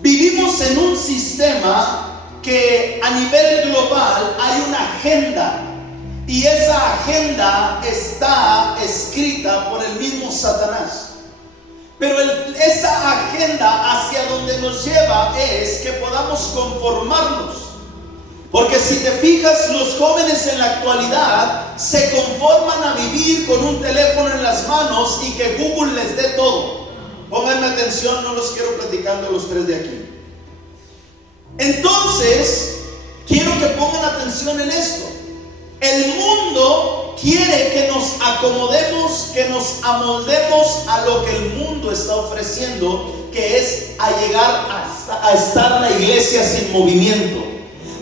Vivimos en un sistema que a nivel global hay una agenda, y esa agenda está escrita por el mismo Satanás. Pero esa agenda hacia donde nos lleva es que podamos conformarnos. Porque si te fijas, los jóvenes en la actualidad se conforman a vivir con un teléfono en las manos y que Google les dé todo. Pónganme atención, no los quiero platicando los tres de aquí. Entonces, quiero que pongan atención en esto. El mundo quiere que nos acomodemos, que nos amoldemos a lo que el mundo está ofreciendo, que es a llegar a estar la iglesia sin movimiento.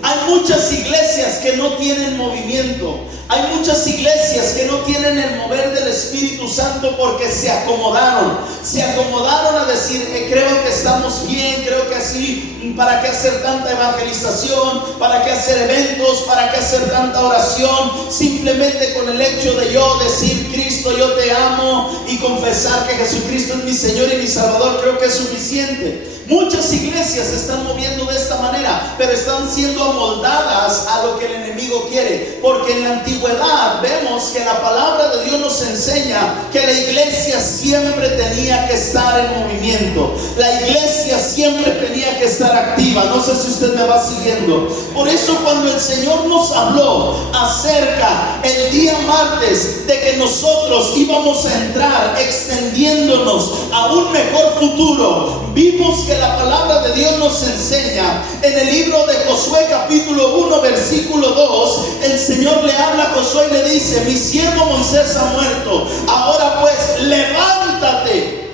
Hay muchas iglesias que no tienen movimiento. Hay muchas iglesias que no tienen el mover del Espíritu Santo porque se acomodaron. Se acomodaron a decir, creo que estamos bien, creo que así, ¿para qué hacer tanta evangelización? ¿Para qué hacer eventos? ¿Para qué hacer tanta oración? Simplemente con el hecho de yo decir, Cristo, yo te amo, y confesar que Jesucristo es mi Señor y mi Salvador, creo que es suficiente. Muchas iglesias se están moviendo de esta manera, pero están siendo amoldadas a lo que el enemigo quiere. Porque en la antigüedad vemos que la palabra de Dios nos enseña que la iglesia siempre tenía que estar en movimiento. La iglesia siempre tenía que estar activa. No sé si usted me va siguiendo. Por eso cuando el Señor nos habló acerca el día martes de que nosotros íbamos a entrar extendiéndonos a un mejor futuro, vimos que la palabra de Dios nos enseña en el libro de Josué capítulo 1 versículo 2. El Señor le habla a Josué y le dice: mi siervo Moisés ha muerto, ahora pues levántate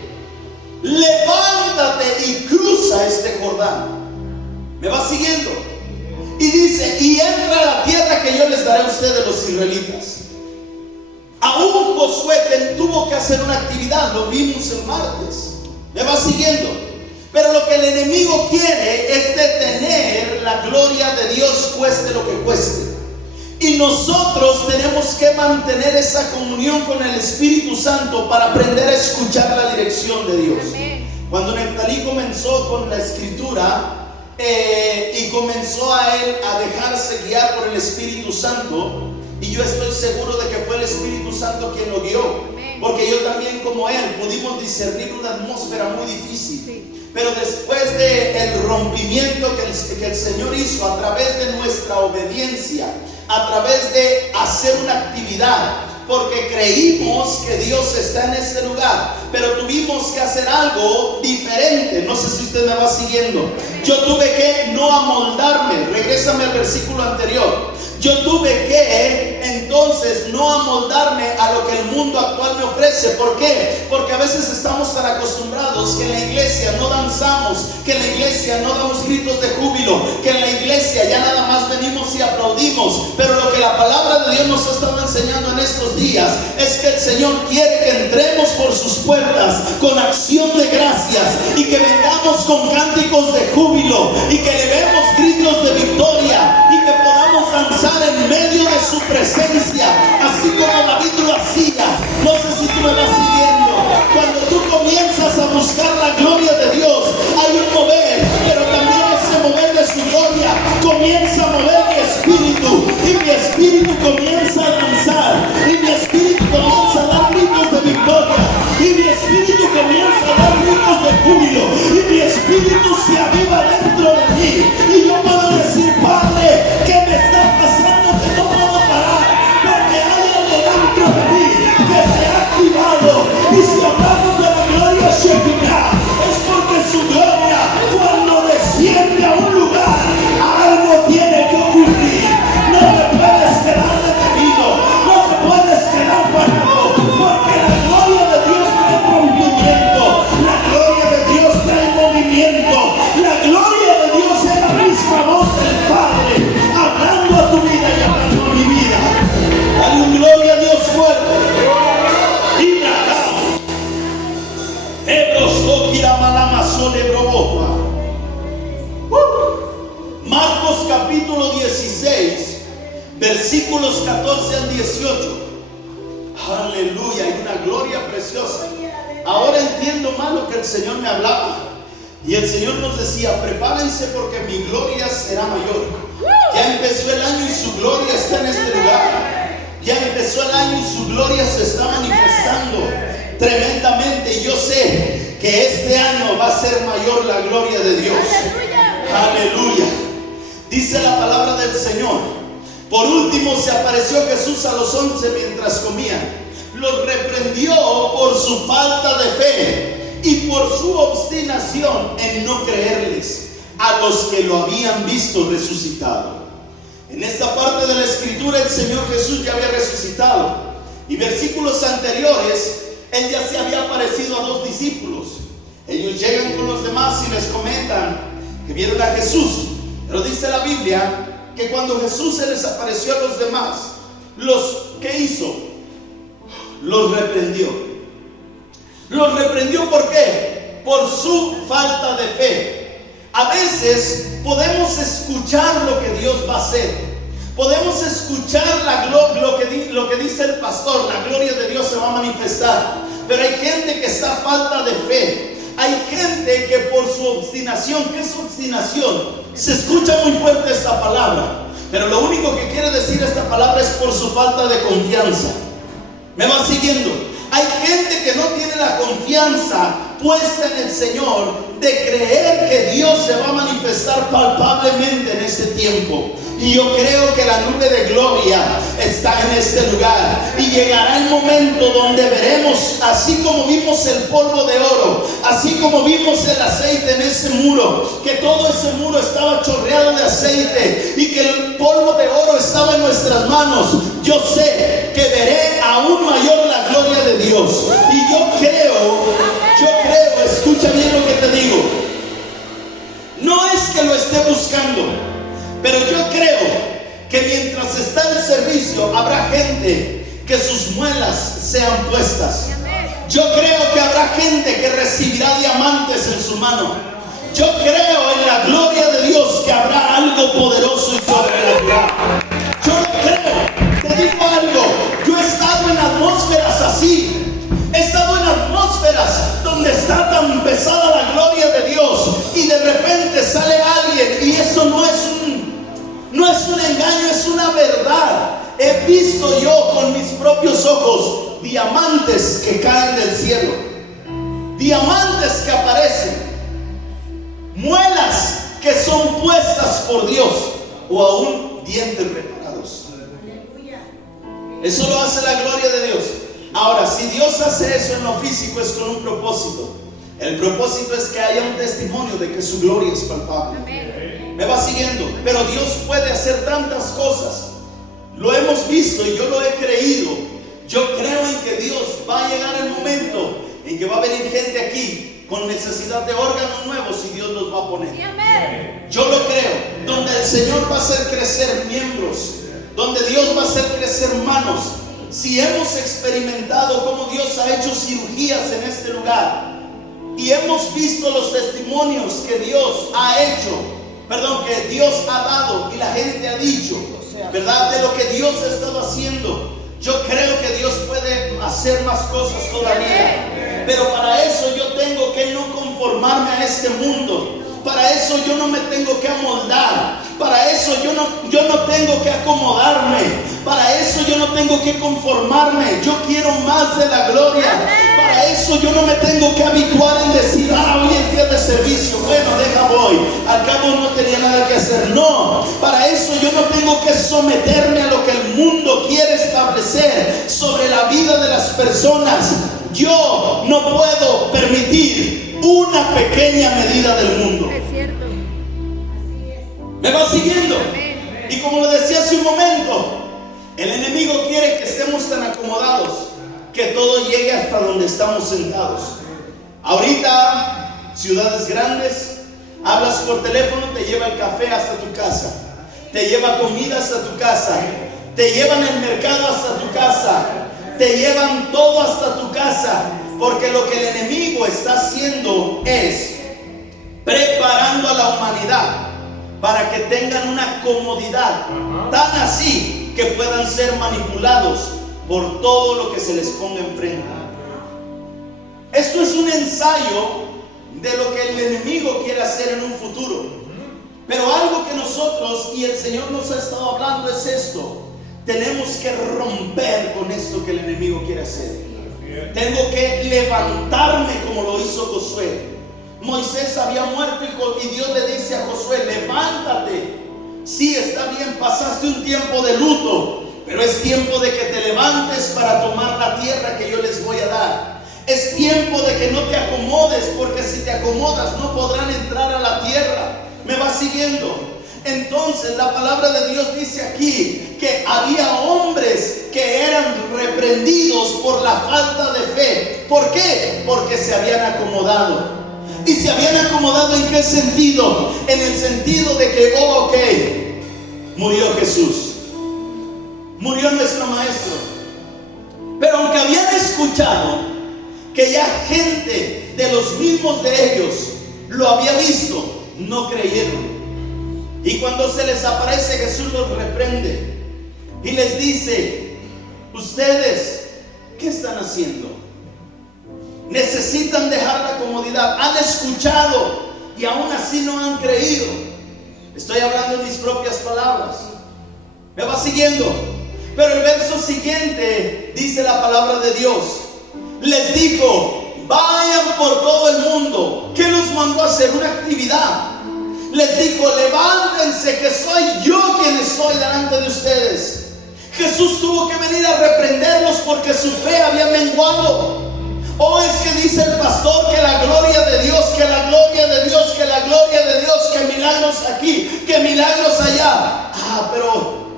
y cruza este Jordán. ¿Me va siguiendo? Y dice: y entra a la tierra que yo les daré a ustedes, los israelitas. Aún Josué tuvo que hacer una actividad, lo vimos el martes. ¿Me va siguiendo? Pero lo que el enemigo quiere es detener la gloria de Dios, cueste lo que cueste. Y nosotros tenemos que mantener esa comunión con el Espíritu Santo para aprender a escuchar la dirección de Dios. Amén. Cuando Neftalí comenzó con la escritura y comenzó a él a dejarse guiar por el Espíritu Santo, y yo estoy seguro de que fue el Espíritu Santo quien lo guió, porque yo también, como él, pudimos discernir una atmósfera muy difícil. Pero después del rompimiento que el Señor hizo a través de nuestra obediencia, a través de hacer una actividad, porque creímos que Dios está en ese lugar, pero tuvimos que hacer algo diferente. No sé si usted me va siguiendo. Yo tuve que no amoldarme. Regrésame al versículo anterior. Yo tuve que entonces no amoldarme a lo que el mundo actual me ofrece. ¿Por qué? Porque a veces estamos tan acostumbrados que en la iglesia no danzamos, que en la iglesia no damos gritos de júbilo, que en la iglesia ya nada más venimos y aplaudimos. Pero lo que la palabra de Dios nos ha estado enseñando en estos días es que el Señor quiere que entremos por sus puertas con acción de gracias, y que vengamos con cánticos de júbilo, y que levemos gritos de victoria, y que podamos danzar en medio de su presencia, así como David lo hacía. No sé si tú me vas siguiendo. Cuando tú comienzas a buscar la gloria de Dios, hay un mover, pero también ese mover de su gloria comienza a mover mi espíritu, y mi espíritu comienza a danzar, y mi espíritu comienza a dar gritos de victoria, y mi espíritu comienza a dar gritos de júbilo, y mi espíritu se aviva dentro de mí, y yo puedo decir: Padre, ¿qué me está pasando que no puedo parar? Porque hay algo dentro de mí que se ha activado. Y si hablamos de la gloria Shekinah, es porque su gloria, cuando desciende a un lugar, algo tiene que ocurrir. No te puedes quedar detenido, no te puedes quedar parado, porque la gloria de Dios trae rompimiento, la gloria de Dios trae movimiento, la gloria de Dios es la misma voz del Padre hablando a tu vida y hablando a mi vida. Dale un gloria a Dios fuerte. Y nada. Marcos capítulo 16 versículos 14 al 18. Aleluya, hay una gloria preciosa. Ahora entiendo más lo que el Señor me hablaba. Y el Señor nos decía: prepárense porque mi gloria será mayor. Ya empezó el año y su gloria está en este lugar. Ya empezó el año y su gloria se está manifestando tremendamente. Y yo sé que este año va a ser mayor la gloria de Dios. Aleluya. Dice la palabra del Señor: por último se apareció Jesús a los 11 mientras comían. Los reprendió por su falta de fe y por su obstinación en no creerles a los que lo habían visto resucitado. En esta parte de la escritura el Señor Jesús ya había resucitado, y versículos anteriores Él ya se había aparecido a 2 discípulos. Ellos llegan con los demás y les comentan que vieron a Jesús. Pero dice la Biblia que cuando Jesús se les apareció a los demás, ¿qué hizo? Los reprendió. Los reprendió, ¿por qué? Por su falta de fe. A veces podemos escuchar lo que Dios va a hacer. Podemos escuchar lo que dice el pastor: la gloria de Dios se va a manifestar. Pero hay gente que está a falta de fe. Hay gente que por su obstinación. ¿Qué es obstinación? Se escucha muy fuerte esta palabra, pero lo único que quiere decir esta palabra es por su falta de confianza. ¿Me va siguiendo? Hay gente que no tiene la confianza puesta en el Señor de creer que Dios se va a manifestar palpablemente en este tiempo. Y yo creo que la nube de gloria está en este lugar, y llegará el momento donde veremos, así como vimos el polvo de oro, así como vimos el aceite en ese muro, que todo ese muro estaba chorreado de aceite y que el polvo de oro estaba en nuestras manos. Yo sé que veré aún mayor la gloria de Dios. Y yo creo, escucha bien lo que te digo. No es que lo esté buscando, pero yo creo que mientras está el servicio habrá gente que sus muelas sean puestas. Yo creo que habrá gente que recibirá diamantes en su mano. Yo creo en la gloria de Dios que habrá algo poderoso y sobrenatural. Yo lo creo. Te digo algo: yo he estado en atmósferas así. He estado en atmósferas donde está tan pesada la gloria de Dios, y de repente sale alguien, y eso no es un engaño, es una verdad. He visto yo con mis propios ojos diamantes que caen del cielo, diamantes que aparecen, muelas que son puestas por Dios, o aún dientes reparados. Eso lo hace la gloria de Dios. Ahora, si Dios hace eso en lo físico, es con un propósito. El propósito es que haya un testimonio de que su gloria es palpable. ¿Me va siguiendo? Pero Dios puede hacer tantas cosas. Lo hemos visto y yo lo he creído. Yo creo en que Dios va a llegar el momento en que va a venir gente aquí con necesidad de órganos nuevos, y Dios los va a poner. Yo lo creo. Donde el Señor va a hacer crecer miembros, donde Dios va a hacer crecer manos. Si hemos experimentado cómo Dios ha hecho cirugías en este lugar, y hemos visto los testimonios que Dios ha hecho, que Dios ha dado, y la gente ha dicho, ¿verdad?, de lo que Dios ha estado haciendo, yo creo que Dios puede hacer más cosas todavía. Pero para eso yo tengo que no conformarme a este mundo. Para eso yo no me tengo que amoldar. Para eso yo no tengo que acomodarme. Para eso yo no tengo que conformarme. Yo quiero más de la gloria. Para eso yo no me tengo que habituar en decir: hoy es día de servicio, bueno, voy, al cabo no tenía nada que hacer. No, para eso yo no tengo que someterme a lo que el mundo quiere establecer sobre la vida de las personas. Yo no puedo permitir una pequeña medida del mundo. Es cierto. Así es. ¿Me va siguiendo? Amén. Y como lo decía hace un momento, el enemigo quiere que estemos tan acomodados que todo llegue hasta donde estamos sentados. Ahorita, ciudades grandes, hablas por teléfono, te lleva el café hasta tu casa, te lleva comida hasta tu casa, te llevan el mercado hasta tu casa, te llevan todo hasta tu casa, porque lo que el enemigo está haciendo es preparando a la humanidad para que tengan una comodidad tan así que puedan ser manipulados por todo lo que se les ponga enfrente. Esto es un ensayo de lo que el enemigo quiere hacer en un futuro. Pero algo que nosotros y el Señor nos ha estado hablando es esto: tenemos que romper con esto que el enemigo quiere hacer. Tengo que levantarme como lo hizo Josué. Moisés había muerto y Dios le dice a Josué: levántate. Sí, está bien, pasaste un tiempo de luto, pero es tiempo de que te levantes para tomar la tierra que yo les voy a dar. Es tiempo de que no te acomodes, porque si te acomodas no podrán entrar a la tierra. ¿Me va siguiendo? Entonces la palabra de Dios dice aquí que había hombres que eran reprendidos por la falta de fe. ¿Por qué? Porque se habían acomodado. ¿Y se habían acomodado en qué sentido? En el sentido de que, murió Jesús, murió nuestro maestro. Pero aunque habían escuchado que ya gente de los mismos de ellos lo había visto, no creyeron. Y cuando se les aparece, Jesús los reprende y les dice: ustedes, ¿qué están haciendo? Necesitan dejar la comodidad. Han escuchado y aún así no han creído. Estoy hablando en mis propias palabras. ¿Me va siguiendo? Pero el verso siguiente dice la palabra de Dios. Les dijo: vayan por todo el mundo. ¿Qué los mandó a hacer? Una actividad. Les dijo: levántense, que soy yo quien estoy delante de ustedes. Jesús tuvo que venir a reprenderlos porque su fe había menguado. Es que dice el pastor que la gloria de Dios, que la gloria de Dios, que la gloria de Dios, que milagros aquí, que milagros allá. Pero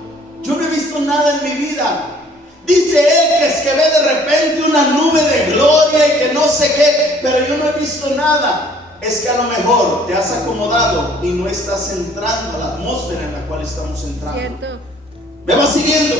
yo no he visto nada en mi vida. Dice él que es que ve de repente una nube de gloria y que no sé qué, pero yo no he visto nada. Es que a lo mejor te has acomodado y no estás entrando a la atmósfera en la cual estamos entrando. ¿Cierto? ¿Me va siguiendo?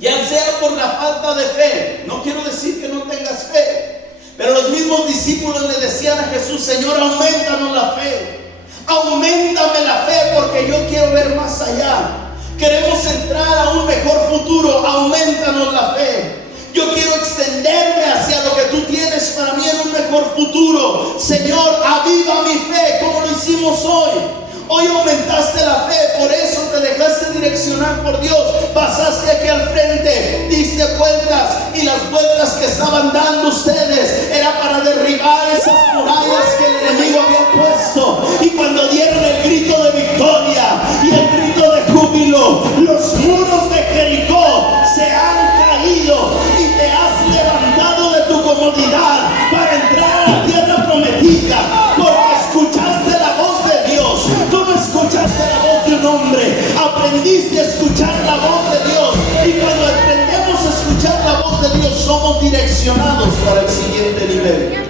Ya sea por la falta de fe. No quiero decir que no tengas fe, pero los mismos discípulos le decían a Jesús: Señor, aumentanos la fe. Auméntame la fe porque yo quiero ver más allá. Queremos entrar a un mejor futuro. Aumentanos la fe. Yo quiero extenderme hacia lo que tú tienes para mí en un mejor futuro. Señor, aviva mi fe como lo hicimos hoy. Hoy aumentaste la fe, por eso te dejaste direccionar por Dios. Pasaste aquí al frente, diste vueltas, y las vueltas que estaban dando ustedes era para derribar esas murallas que el enemigo había puesto. Y cuando dieron el grito de victoria y el grito de júbilo, los muros de Jericó se han caído y te has levantado de tu comodidad para entrar a la tierra prometida, porque escuchaste la voz de Dios. Tú no escuchaste la voz de un hombre, aprendiste a escuchar la voz de Dios. Y cuando aprendemos a escuchar la voz de Dios, somos direccionados para el siguiente nivel.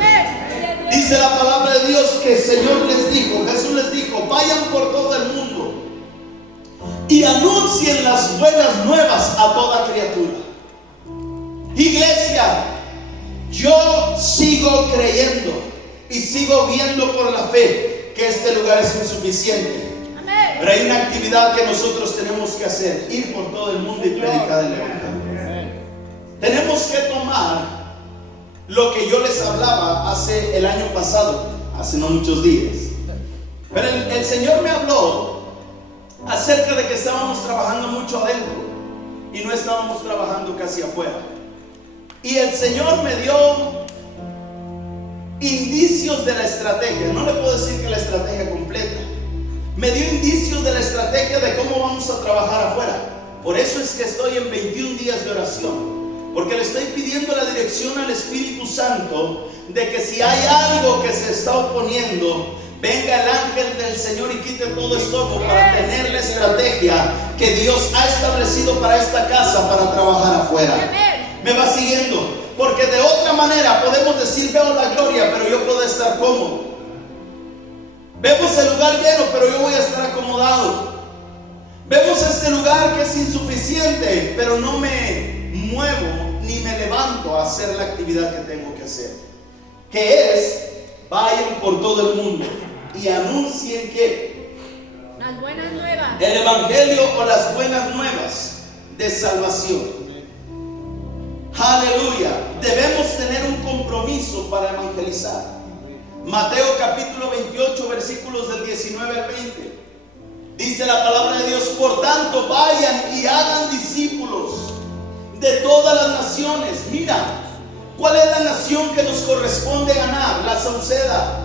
Dice la palabra de Dios que el Señor les dijo, Jesús les dijo: vayan por todo el mundo y anuncien las buenas nuevas a toda criatura. Iglesia, yo sigo creyendo y sigo viendo por la fe que este lugar es insuficiente. Amén. Pero hay una actividad que nosotros tenemos que hacer: ir por todo el mundo y predicar el evangelio. Tenemos que tomar lo que yo les hablaba hace el año pasado, hace no muchos días. Pero el Señor me habló acerca de que estábamos trabajando mucho adentro y no estábamos trabajando casi afuera. Y el Señor me dio indicios de la estrategia. No le puedo decir que la estrategia completa. Me dio indicios de la estrategia de cómo vamos a trabajar afuera. Por eso es que estoy en 21 días de oración, porque le estoy pidiendo la dirección al Espíritu Santo de que si hay algo que se está oponiendo, venga el ángel del Señor y quite todo estorbo para tener la estrategia que Dios ha establecido para esta casa para trabajar afuera. ¿Me va siguiendo? Porque de otra manera podemos decir: veo la gloria, pero yo puedo estar cómodo. Vemos el lugar lleno, pero yo voy a estar acomodado. Vemos este lugar que es insuficiente, pero no me muevo ni me levanto a hacer la actividad que tengo que hacer, que es: vayan por todo el mundo y anuncien que las buenas nuevas, el evangelio o las buenas nuevas de salvación. Aleluya. Debemos tener un compromiso para evangelizar. Mateo capítulo 28, versículos del 19 al 20. Dice la palabra de Dios: por tanto, vayan y hagan discípulos de todas las naciones. Mira, ¿cuál es la nación que nos corresponde ganar? La Sauceda.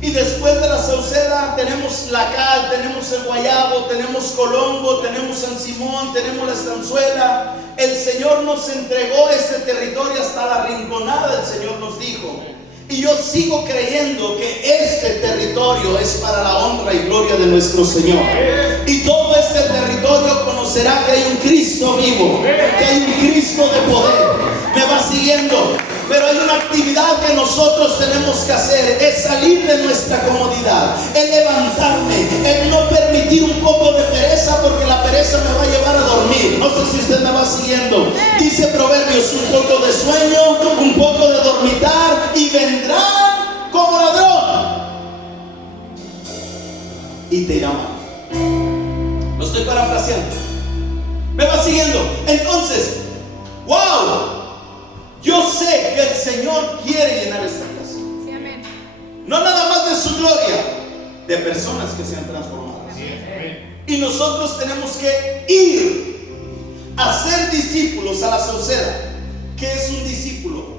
Y después de la Sauceda tenemos la Cal, tenemos el Guayabo, tenemos Colombo, tenemos San Simón, tenemos la Estanzuela. El Señor nos entregó este territorio hasta la Rinconada, el Señor nos dijo. Y yo sigo creyendo que este territorio es para la honra y gloria de nuestro Señor. Y todo este territorio conocerá que hay un Cristo vivo, que hay un Cristo de poder. Me va siguiendo. Pero hay una actividad que nosotros tenemos que hacer: es salir de nuestra comodidad, es levantarme, es no permitir un poco de pereza, porque la pereza me va a llevar a dormir. No sé si usted me va siguiendo. Dice Proverbios: un poco de sueño, un poco de dormitar, y vendrán como ladrón y te irá mal. Lo estoy parafraseando. ¿Me va siguiendo? Entonces, wow, yo sé que el Señor quiere llenar esta casa. Sí, amén. No nada más de su gloria, de personas que sean transformadas. Sí, y nosotros tenemos que ir a ser discípulos a la Sauceda. ¿Qué es un discípulo?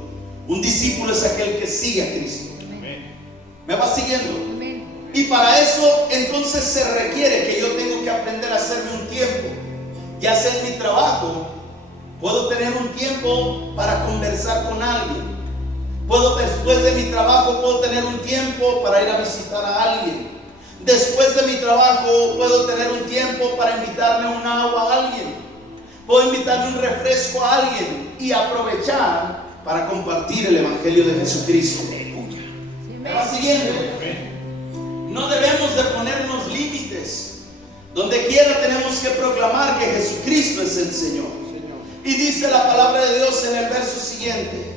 Un discípulo es aquel que sigue a Cristo. Amén. ¿Me va siguiendo? Amén. Y para eso entonces se requiere que yo tengo que aprender a hacerme un tiempo, ya sea en mi trabajo. Puedo tener un tiempo para conversar con alguien. Después de mi trabajo, puedo tener un tiempo para ir a visitar a alguien. Después de mi trabajo, puedo tener un tiempo para invitarme un agua a alguien. Puedo invitarme un refresco a alguien y aprovechar para compartir el Evangelio de Jesucristo. ¿Me va siguiendo? No debemos de ponernos límites. Donde quiera tenemos que proclamar que Jesucristo es el Señor. Y dice la palabra de Dios en el verso siguiente: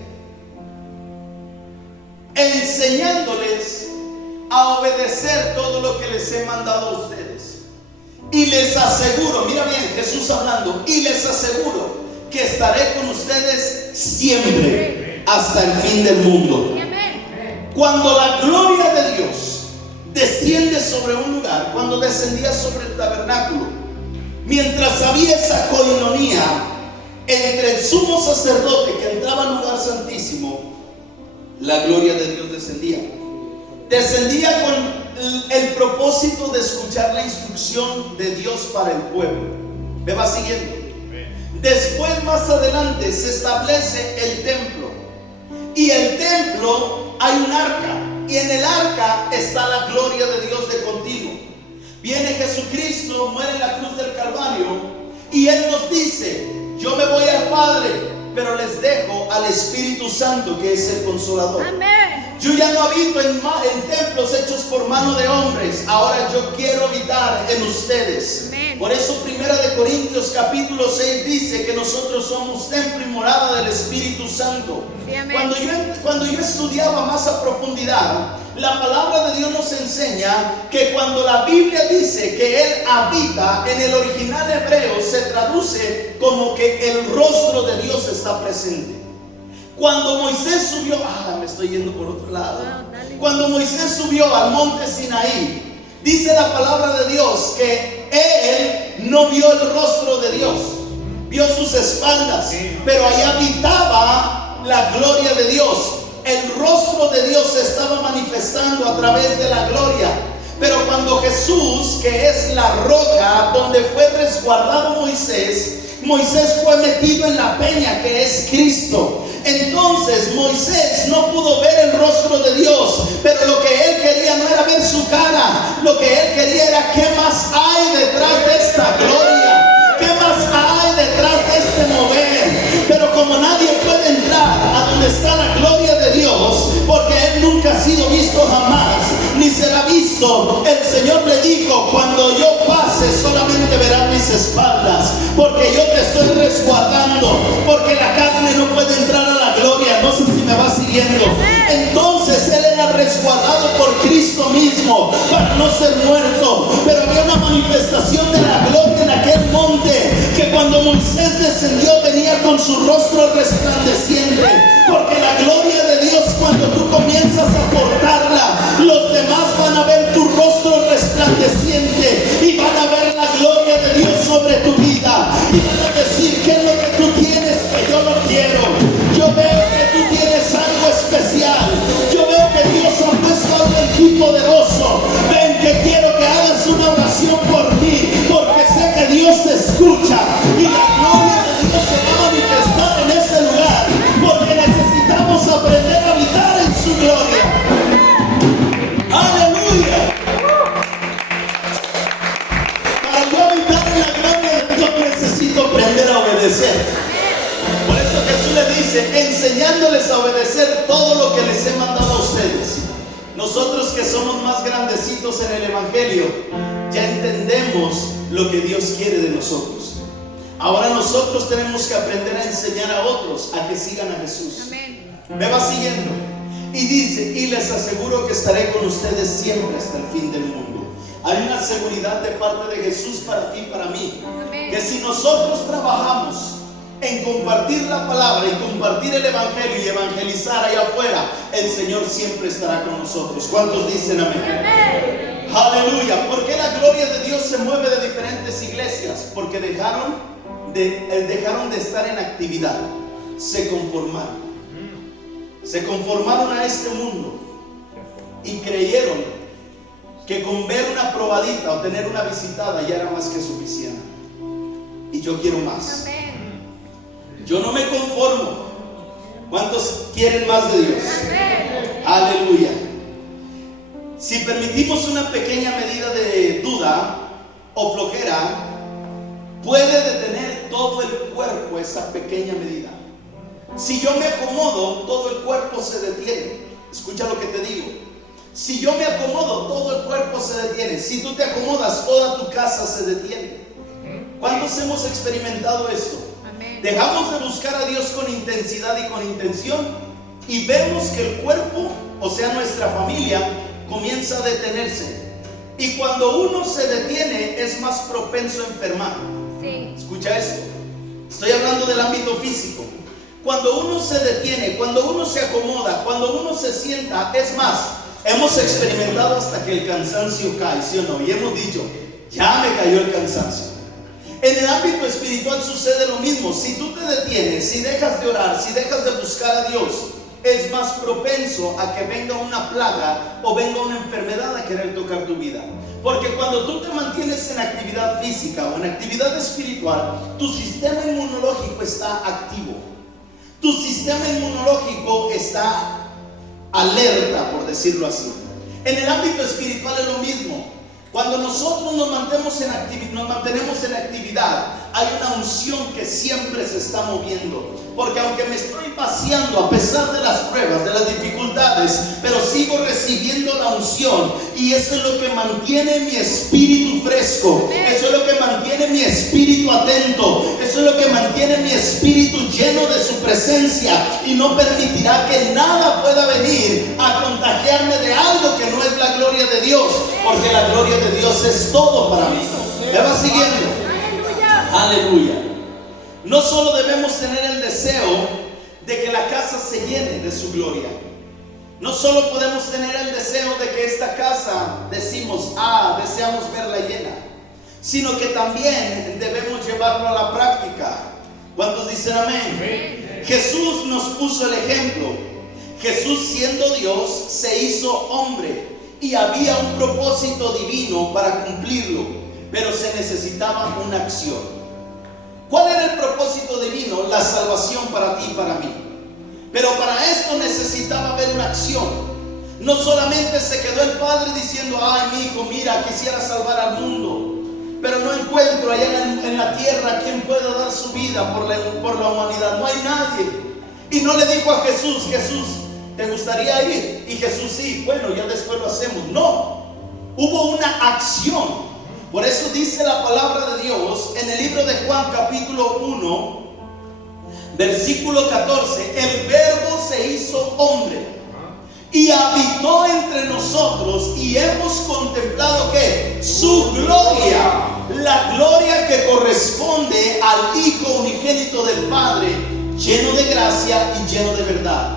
enseñándoles a obedecer todo lo que les he mandado a ustedes. Y les aseguro, mira bien, Jesús hablando, y les aseguro que estaré con ustedes siempre hasta el fin del mundo. Cuando la gloria de Dios desciende sobre un lugar, cuando descendía sobre el tabernáculo, mientras había esa coinonía entre el sumo sacerdote que entraba al lugar santísimo, la gloria de Dios descendía. Descendía con el propósito de escuchar la instrucción de Dios para el pueblo. ¿Me va siguiendo? Después, más adelante, se establece el templo. Y el templo hay un arca. Y en el arca está la gloria de Dios de continuo. Viene Jesucristo, muere en la cruz del Calvario, y Él nos dice: yo me voy al Padre, pero les dejo al Espíritu Santo, que es el Consolador. Amén. Yo ya no habito en templos hechos por mano de hombres. Ahora yo quiero habitar en ustedes. Amén. Por eso 1 Corintios capítulo 6 dice que nosotros somos templo y morada del Espíritu Santo. Sí, amén. Cuando yo estudiaba más a profundidad, la palabra de Dios nos enseña que cuando la Biblia dice que Él habita, en el original hebreo se traduce como que el rostro de Dios está presente. Cuando Moisés subió, me estoy yendo por otro lado. Cuando Moisés subió al monte Sinaí, dice la palabra de Dios que él no vio el rostro de Dios, vio sus espaldas, pero ahí habitaba la gloria de Dios. El rostro de Dios se estaba manifestando a través de la gloria. Pero cuando Jesús, que es la roca donde fue resguardado Moisés fue metido en la peña, que es Cristo. Entonces Moisés no pudo ver el rostro de Dios, pero lo que él quería no era ver su cara. Lo que él quería era: ¿qué más hay detrás de esta gloria? ¿Qué más hay detrás de este mover? Pero como nadie puede entrar a donde está la gloria de Dios, porque Él nunca ha sido visto jamás, ni será visto, el Señor le dijo: cuando yo pase solamente verás mis espaldas, porque yo te estoy resguardando, porque la carne no puede entrar a la gloria. No sé si me va siguiendo. Entonces Él era resguardado por Cristo mismo para no ser muerto. Pero había una manifestación de la gloria en aquel monte, que cuando Moisés descendió venía con su rostro resplandeciente, porque la gloria de Dios cuando tú comienzas a portarla, los demás van a ver tu rostro resplandeciente y van a ver la gloria de Dios sobre tu vida y van a decir: ¿qué es lo que tú tienes que yo no quiero? Yo veo que tú tienes algo especial. Yo veo que Dios ha puesto algo en ti poderoso. Ven, que quiero que hagas una oración por mí, porque sé que Dios te escucha y la gloria de Dios se va a manifestar en ese lugar, porque necesitamos aprender a habitar en su gloria. ¡Aleluya! Para yo habitar en la gloria de Dios necesito aprender a obedecer. Por eso Jesús le dice: enseñándoles a obedecer todo lo que les he mandado a ustedes. Nosotros que somos más grandecitos en el Evangelio, ya entendemos lo que Dios quiere de nosotros. Ahora nosotros tenemos que aprender a enseñar a otros a que sigan a Jesús. Amén. Me va siguiendo. Y dice: y les aseguro que estaré con ustedes siempre hasta el fin del mundo. Hay una seguridad de parte de Jesús para ti y para mí. Amén. Que si nosotros trabajamos en compartir la palabra y compartir el Evangelio y evangelizar allá afuera, el Señor siempre estará con nosotros. ¿Cuántos dicen amén? Amén. Aleluya. ¿Por qué la gloria de Dios se mueve de diferentes iglesias? Porque dejaron de estar en actividad. Se conformaron a este mundo y creyeron que con ver una probadita o tener una visitada ya era más que suficiente. Y yo quiero más. Amén. Yo no me conformo. ¿Cuántos quieren más de Dios? Amén. Aleluya. Si permitimos una pequeña medida de duda o flojera, puede detener todo el cuerpo esa pequeña medida. Si yo me acomodo, todo el cuerpo se detiene. Escucha lo que te digo. Si yo me acomodo, todo el cuerpo se detiene. Si tú te acomodas, toda tu casa se detiene. ¿Cuántos hemos experimentado esto? Dejamos de buscar a Dios con intensidad y con intención y vemos que el cuerpo, o sea nuestra familia, comienza a detenerse. Y cuando uno se detiene es más propenso a enfermar. Sí. Escucha esto. Estoy hablando del ámbito físico. Cuando uno se detiene, cuando uno se acomoda, cuando uno se sienta, es más, hemos experimentado hasta que el cansancio cae, ¿sí o no? Y hemos dicho: ya me cayó el cansancio. En el ámbito espiritual sucede lo mismo. Si tú te detienes, si dejas de orar, si dejas de buscar a Dios, es más propenso a que venga una plaga o venga una enfermedad a querer tocar tu vida. Porque cuando tú te mantienes en actividad física o en actividad espiritual, tu sistema inmunológico está activo. Tu sistema inmunológico está alerta, por decirlo así. En el ámbito espiritual es lo mismo. Cuando nosotros nos mantenemos en actividad, hay una unción que siempre se está moviendo. Porque aunque me estoy vaciando a pesar de las pruebas, de las dificultades, pero sigo recibiendo la unción. Y eso es lo que mantiene mi espíritu fresco. Eso es lo que mantiene mi espíritu atento. Eso es lo que mantiene mi espíritu lleno de su presencia. Y no permitirá que nada pueda venir a contagiarme de algo que no es la gloria de Dios. Porque la gloria de Dios es todo para mí. ¿Me va siguiendo? Aleluya. No solo debemos tener el deseo de que la casa se llene de su gloria. No solo podemos tener el deseo de que esta casa, deseamos verla llena, sino que también debemos llevarlo a la práctica. ¿Cuántos dicen amén? Jesús nos puso el ejemplo. Jesús, siendo Dios, se hizo hombre y había un propósito divino para cumplirlo, pero se necesitaba una acción. ¿Cuál era el propósito divino? La salvación para ti y para mí. Pero para esto necesitaba haber una acción. No solamente se quedó el padre diciendo: ay, mi hijo, mira, quisiera salvar al mundo, pero no encuentro allá en la tierra quien pueda dar su vida por la humanidad. No hay nadie. Y no le dijo a Jesús: Jesús, ¿te gustaría ir? Y Jesús: sí, bueno, ya después lo hacemos. No, hubo una acción. Por eso dice la palabra de Dios en el libro de Juan capítulo 1 versículo 14: el verbo se hizo hombre y habitó entre nosotros y hemos contemplado ¿qué? Su gloria, la gloria que corresponde al Hijo unigénito del Padre, lleno de gracia y lleno de verdad.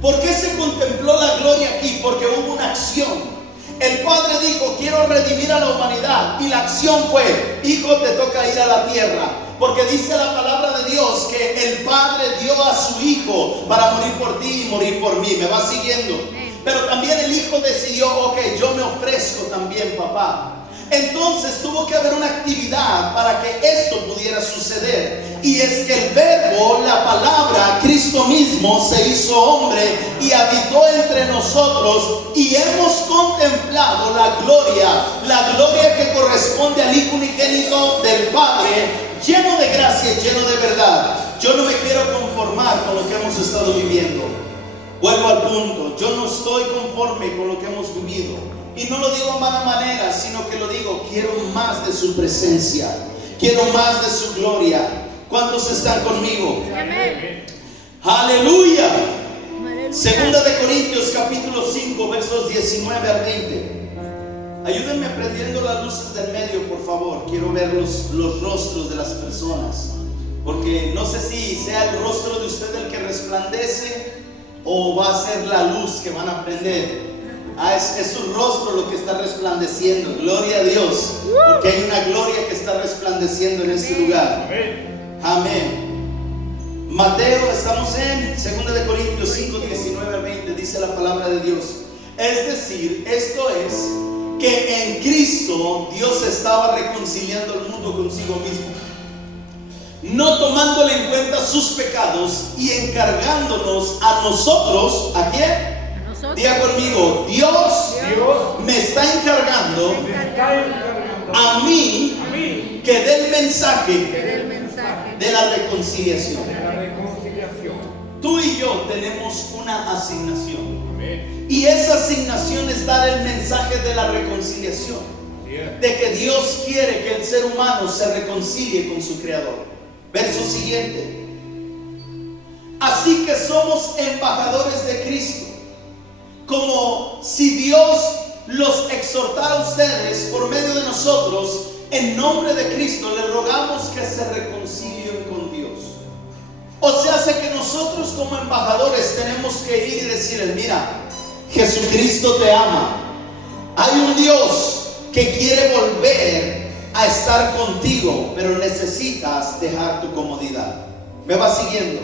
¿Por qué se contempló la gloria aquí? Porque hubo una acción. El Padre dijo: quiero redimir a la humanidad, y la acción fue: hijo, te toca ir a la tierra. Porque dice la palabra de Dios que el Padre dio a su Hijo para morir por ti y morir por mí. ¿Me va siguiendo? Pero también el Hijo decidió: ok, yo me ofrezco también, papá. Entonces tuvo que haber una actividad para que esto pudiera suceder. Y es que el Verbo, la palabra, Cristo mismo, se hizo hombre y habitó entre nosotros, y hemos contemplado la gloria que corresponde al Hijo unigénito del Padre, lleno de gracia y lleno de verdad. Yo no me quiero conformar con lo que hemos estado viviendo. Vuelvo al punto: yo no estoy conforme con lo que hemos vivido. Y no lo digo a mala manera, sino que lo digo: quiero más de su presencia, quiero más de su gloria. ¿Cuántos están conmigo? Amén. Aleluya. Aleluya. Segunda de Corintios capítulo 5 versos 19 al 20. Ayúdenme prendiendo las luces del medio, por favor. Quiero ver los rostros de las personas, porque no sé si sea el rostro de usted el que resplandece o va a ser la luz que van a prender. Es su rostro lo que está resplandeciendo. Gloria a Dios, porque hay una gloria que está resplandeciendo en este lugar. Amén. Mateo, estamos en 2 de Corintios 5, 19 al 20. Dice la palabra de Dios: es decir, esto es, que en Cristo Dios estaba reconciliando el mundo consigo mismo, no tomándole en cuenta sus pecados, y encargándonos a nosotros. ¿A quién? Diga conmigo: Dios me está encargando a mí que dé el mensaje de la reconciliación. Tú y yo tenemos una asignación, y esa asignación es dar el mensaje de la reconciliación, de que Dios quiere que el ser humano se reconcilie con su Creador. Verso siguiente: así que somos embajadores de Cristo, como si Dios los exhortara a ustedes por medio de nosotros. En nombre de Cristo les rogamos que se reconcilien con Dios. O sea, hace que nosotros como embajadores tenemos que ir y decirles: mira, Jesucristo te ama. Hay un Dios que quiere volver a estar contigo, pero necesitas dejar tu comodidad. ¿Me va siguiendo?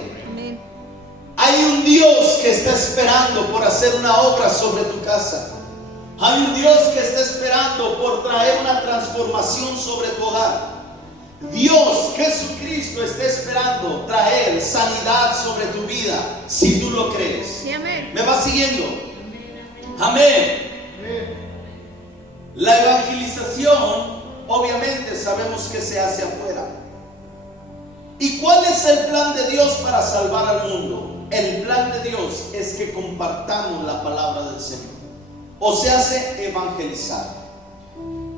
Hay un Dios que está esperando por hacer una obra sobre tu casa. Hay un Dios que está esperando por traer una transformación sobre tu hogar. Dios, Jesucristo, está esperando traer sanidad sobre tu vida, si tú lo crees. ¿Me va siguiendo? Amén. La evangelización, obviamente, sabemos que se hace afuera. ¿Y cuál es el plan de Dios para salvar al mundo? El plan de Dios es que compartamos la palabra del Señor. O se hace evangelizar.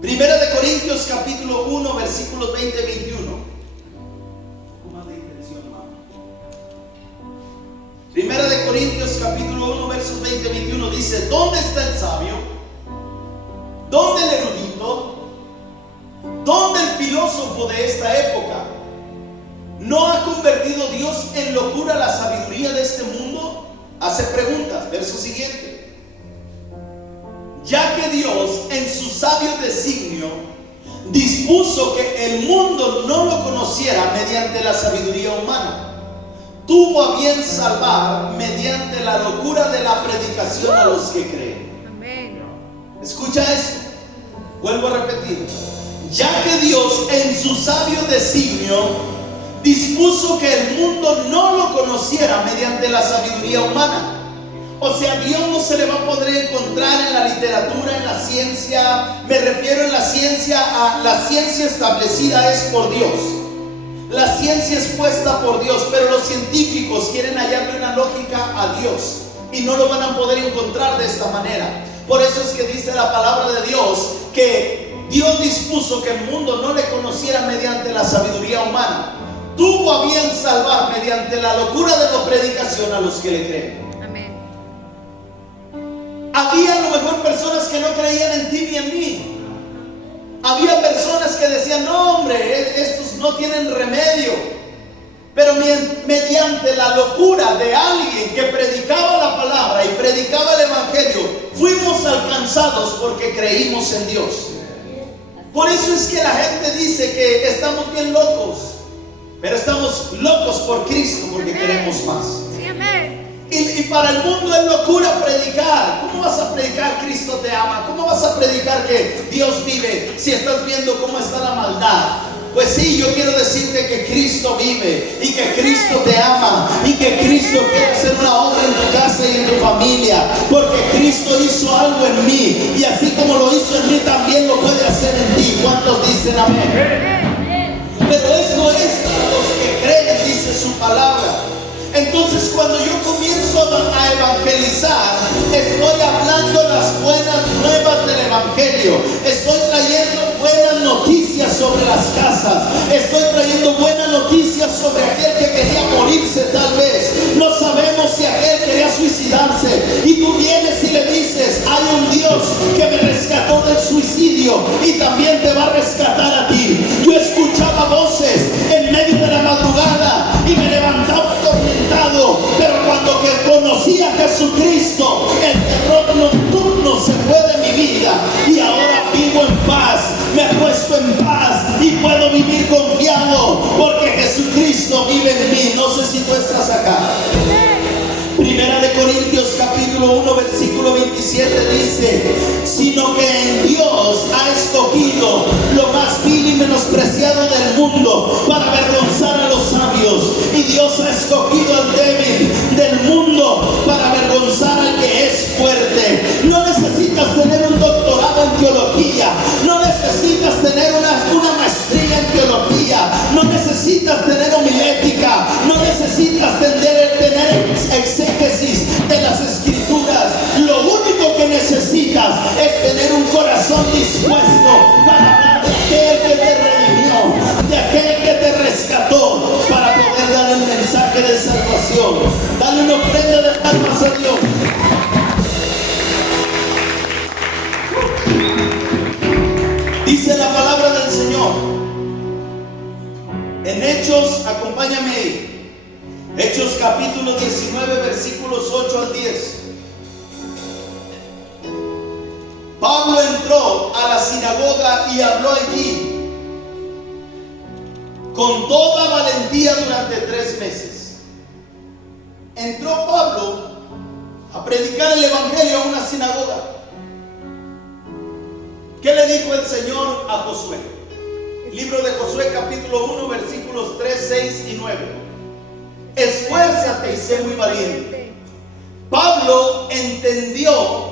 Primera de Corintios capítulo 1 versículos 20 y 21. Más de intención, Primera de Corintios capítulo 1 versos 20 y 21 dice: ¿dónde está el sabio? ¿Dónde el erudito? ¿Dónde el filósofo de esta época? ¿No ha convertido Dios en locura la sabiduría de este mundo? Hace preguntas. Verso siguiente: ya que Dios en su sabio designio dispuso que el mundo no lo conociera mediante la sabiduría humana, tuvo a bien salvar mediante la locura de la predicación a los que creen. Amén. Escucha esto, vuelvo a repetir: ya que Dios en su sabio designio dispuso que el mundo no lo conociera mediante la sabiduría humana. O sea, Dios no se le va a poder encontrar en la literatura, en la ciencia. Me refiero en la ciencia a la ciencia establecida es por Dios. La ciencia es puesta por Dios, pero los científicos quieren hallarle una lógica a Dios y no lo van a poder encontrar de esta manera. Por eso es que dice la palabra de Dios que Dios dispuso que el mundo no le conociera mediante la sabiduría humana. Tuvo a bien salvar mediante la locura de la predicación a los que le creen. Amén. Había a lo mejor personas que no creían en ti ni en mí. Había personas que decían: no, hombre, estos no tienen remedio. Pero mediante la locura de alguien que predicaba la palabra y predicaba el evangelio, fuimos alcanzados porque creímos en Dios. Por eso es que la gente dice que estamos bien locos, pero estamos locos por Cristo porque queremos más. Sí, amén. Y para el mundo es locura predicar. ¿Cómo vas a predicar Cristo te ama? ¿Cómo vas a predicar que Dios vive si estás viendo cómo está la maldad? Pues sí, yo quiero decirte que Cristo vive y que Cristo te ama y que Cristo quiere hacer una obra en tu casa y en tu familia, porque Cristo hizo algo en mí y así como lo hizo en mí también lo puede hacer en ti. ¿Cuántos dicen amén? Pero esto es para los que creen, dice su palabra. Entonces cuando yo comienzo a evangelizar, estoy hablando las buenas nuevas del evangelio. Estoy trayendo buenas noticias sobre las casas. Estoy trayendo buenas noticias sobre aquel que quería morirse tal vez. No sabemos si aquel quería suicidarse. Y tú vienes y le dices, hay un Dios que me rescató del suicidio y también te va a rescatar a ti. Yo escuchaba voces en medio de la madrugada y me levantaba atormentado, pero cuando que conocí a Jesucristo, el terror nocturno se fue de mi vida y ahora vivo en paz, me acuesto en paz y puedo vivir confiado porque Jesucristo vive en mí. No sé si tú estás acá. Primera de Corintios capítulo 1 versículo 27 dice, sino que en Dios ha escogido lo más vil y menospreciado del mundo para avergonzar a los sabios, y Dios ha escogido al débil del mundo para avergonzar al que es fuerte. No necesitas tener un doctorado en teología, no necesitas tener una maestría en teología, no necesitas tener homilética, no necesitas tener exégesis de las escrituras. Lo único que necesitas es tener un corazón dispuesto para hablar de aquel que te redimió, de aquel que te rescató, para poder dar el mensaje de salvación. Dale una ofrenda de palmas a Dios. Dice la palabra del Señor en Hechos, acompáñame ahí. Hechos capítulo 19 versículos 8 al 10. Pablo entró a la sinagoga y habló allí con toda valentía durante 3 meses. Entró Pablo a predicar el evangelio a una sinagoga. ¿Qué le dijo el Señor a Josué? Libro de Josué capítulo 1 versículos 3, 6 y 9. Esfuérzate y sé muy valiente. Pablo entendió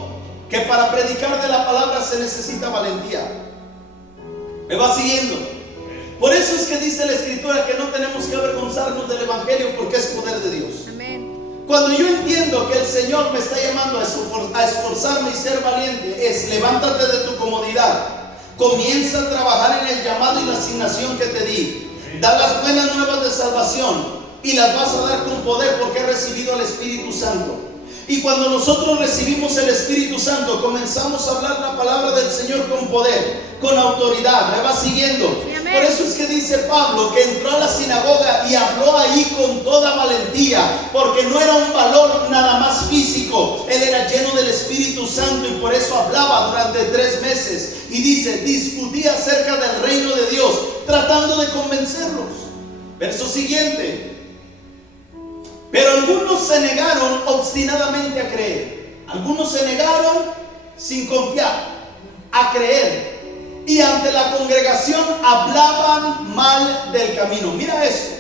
que para predicar de la palabra se necesita valentía. ¿Me va siguiendo? Por eso es que dice la escritura que no tenemos que avergonzarnos del evangelio, porque es poder de Dios. Amén. Cuando yo entiendo que el Señor me está llamando a esforzarme y ser valiente, es levántate de tu comodidad, comienza a trabajar en el llamado y la asignación que te di, da las buenas nuevas de salvación y las vas a dar con poder porque has recibido al Espíritu Santo. Y cuando nosotros recibimos el Espíritu Santo, comenzamos a hablar la palabra del Señor con poder, con autoridad. ¿Me va siguiendo? Sí, amén. Por eso es que dice Pablo que entró a la sinagoga y habló ahí con toda valentía, porque no era un valor nada más físico. Él era lleno del Espíritu Santo y por eso hablaba durante 3 meses. Y dice, discutía acerca del reino de Dios, tratando de convencerlos. Verso siguiente. Pero algunos se negaron obstinadamente a creer. Algunos se negaron sin confiar, a creer. Y ante la congregación hablaban mal del camino. Mira esto.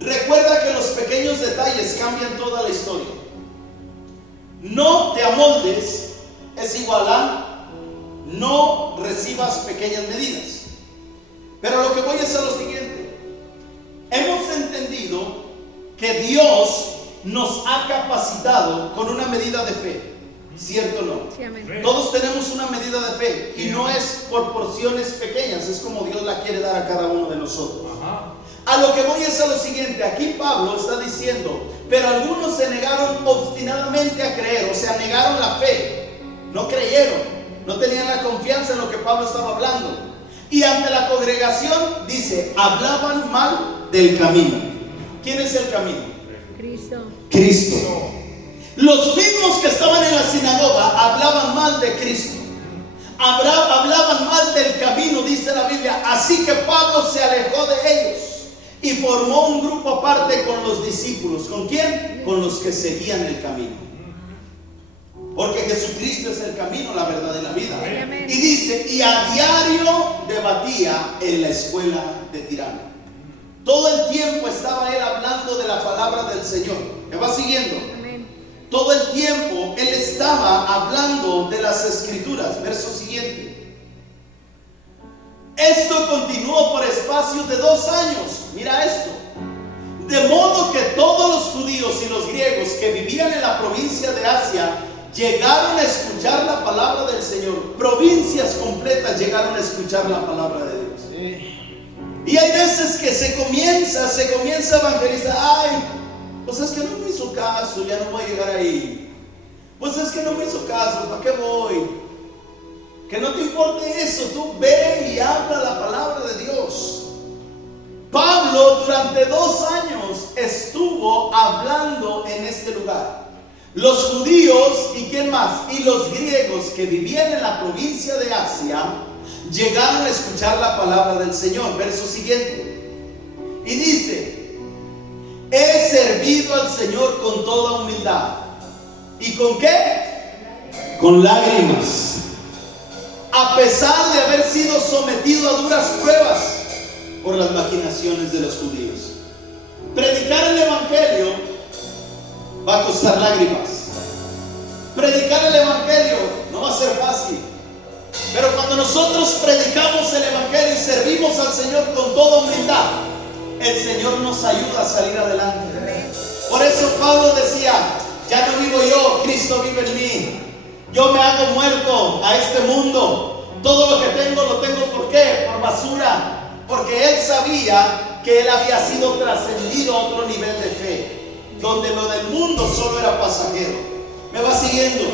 Recuerda que los pequeños detalles cambian toda la historia. No te amoldes es igual a no recibas pequeñas medidas. Pero lo que voy es a lo siguiente. Hemos entendido que Dios nos ha capacitado con una medida de fe, ¿cierto o no? Sí, amén. Todos tenemos una medida de fe y no es por porciones pequeñas, es como Dios la quiere dar a cada uno de nosotros. A lo que voy es a lo siguiente. Aquí Pablo está diciendo, pero algunos se negaron obstinadamente a creer, o sea, negaron la fe, no creyeron, no tenían la confianza en lo que Pablo estaba hablando. Y ante la congregación, dice, hablaban mal del camino. ¿Quién es el camino? Cristo. Cristo. Los mismos que estaban en la sinagoga hablaban mal de Cristo. Hablaban mal del camino, dice la Biblia. Así que Pablo se alejó de ellos y formó un grupo aparte con los discípulos. ¿Con quién? Con los que seguían el camino. Porque Jesucristo es el camino, la verdad y la vida. Amén. Y dice, y a diario debatía en la escuela de Tirano. Todo el tiempo estaba él hablando de la palabra del Señor. ¿Me va siguiendo? Amén. Todo el tiempo él estaba hablando de las escrituras. Verso siguiente. Esto continuó por espacio de 2 años. Mira esto. De modo que todos los judíos y los griegos que vivían en la provincia de Asia llegaron a escuchar la palabra del Señor. Provincias completas llegaron a escuchar la palabra de Dios. Y hay veces que se comienza a evangelizar. Ay, pues es que no me hizo caso, ya no voy a llegar ahí. Pues es que no me hizo caso, ¿para qué voy? Que no te importe eso, tú ve y habla la palabra de Dios. Pablo durante 2 años estuvo hablando en este lugar. Los judíos y quién más, y los griegos que vivían en la provincia de Asia llegaron a escuchar la palabra del Señor. Verso siguiente. Y dice: he servido al Señor con toda humildad. ¿Y con qué? Con lágrimas. A pesar de haber sido sometido a duras pruebas por las maquinaciones de los judíos. Predicar el evangelio va a costar lágrimas. Predicar el evangelio no va a ser fácil. Pero cuando nosotros predicamos el evangelio y servimos al Señor con toda humildad, el Señor nos ayuda a salir adelante. Por eso Pablo decía: ya no vivo yo, Cristo vive en mí. Yo me hago muerto a este mundo. Todo lo que tengo lo tengo, ¿por qué? Por basura. Porque él sabía que él había sido trascendido a otro nivel de fe, donde lo del mundo solo era pasajero. ¿Me va siguiendo?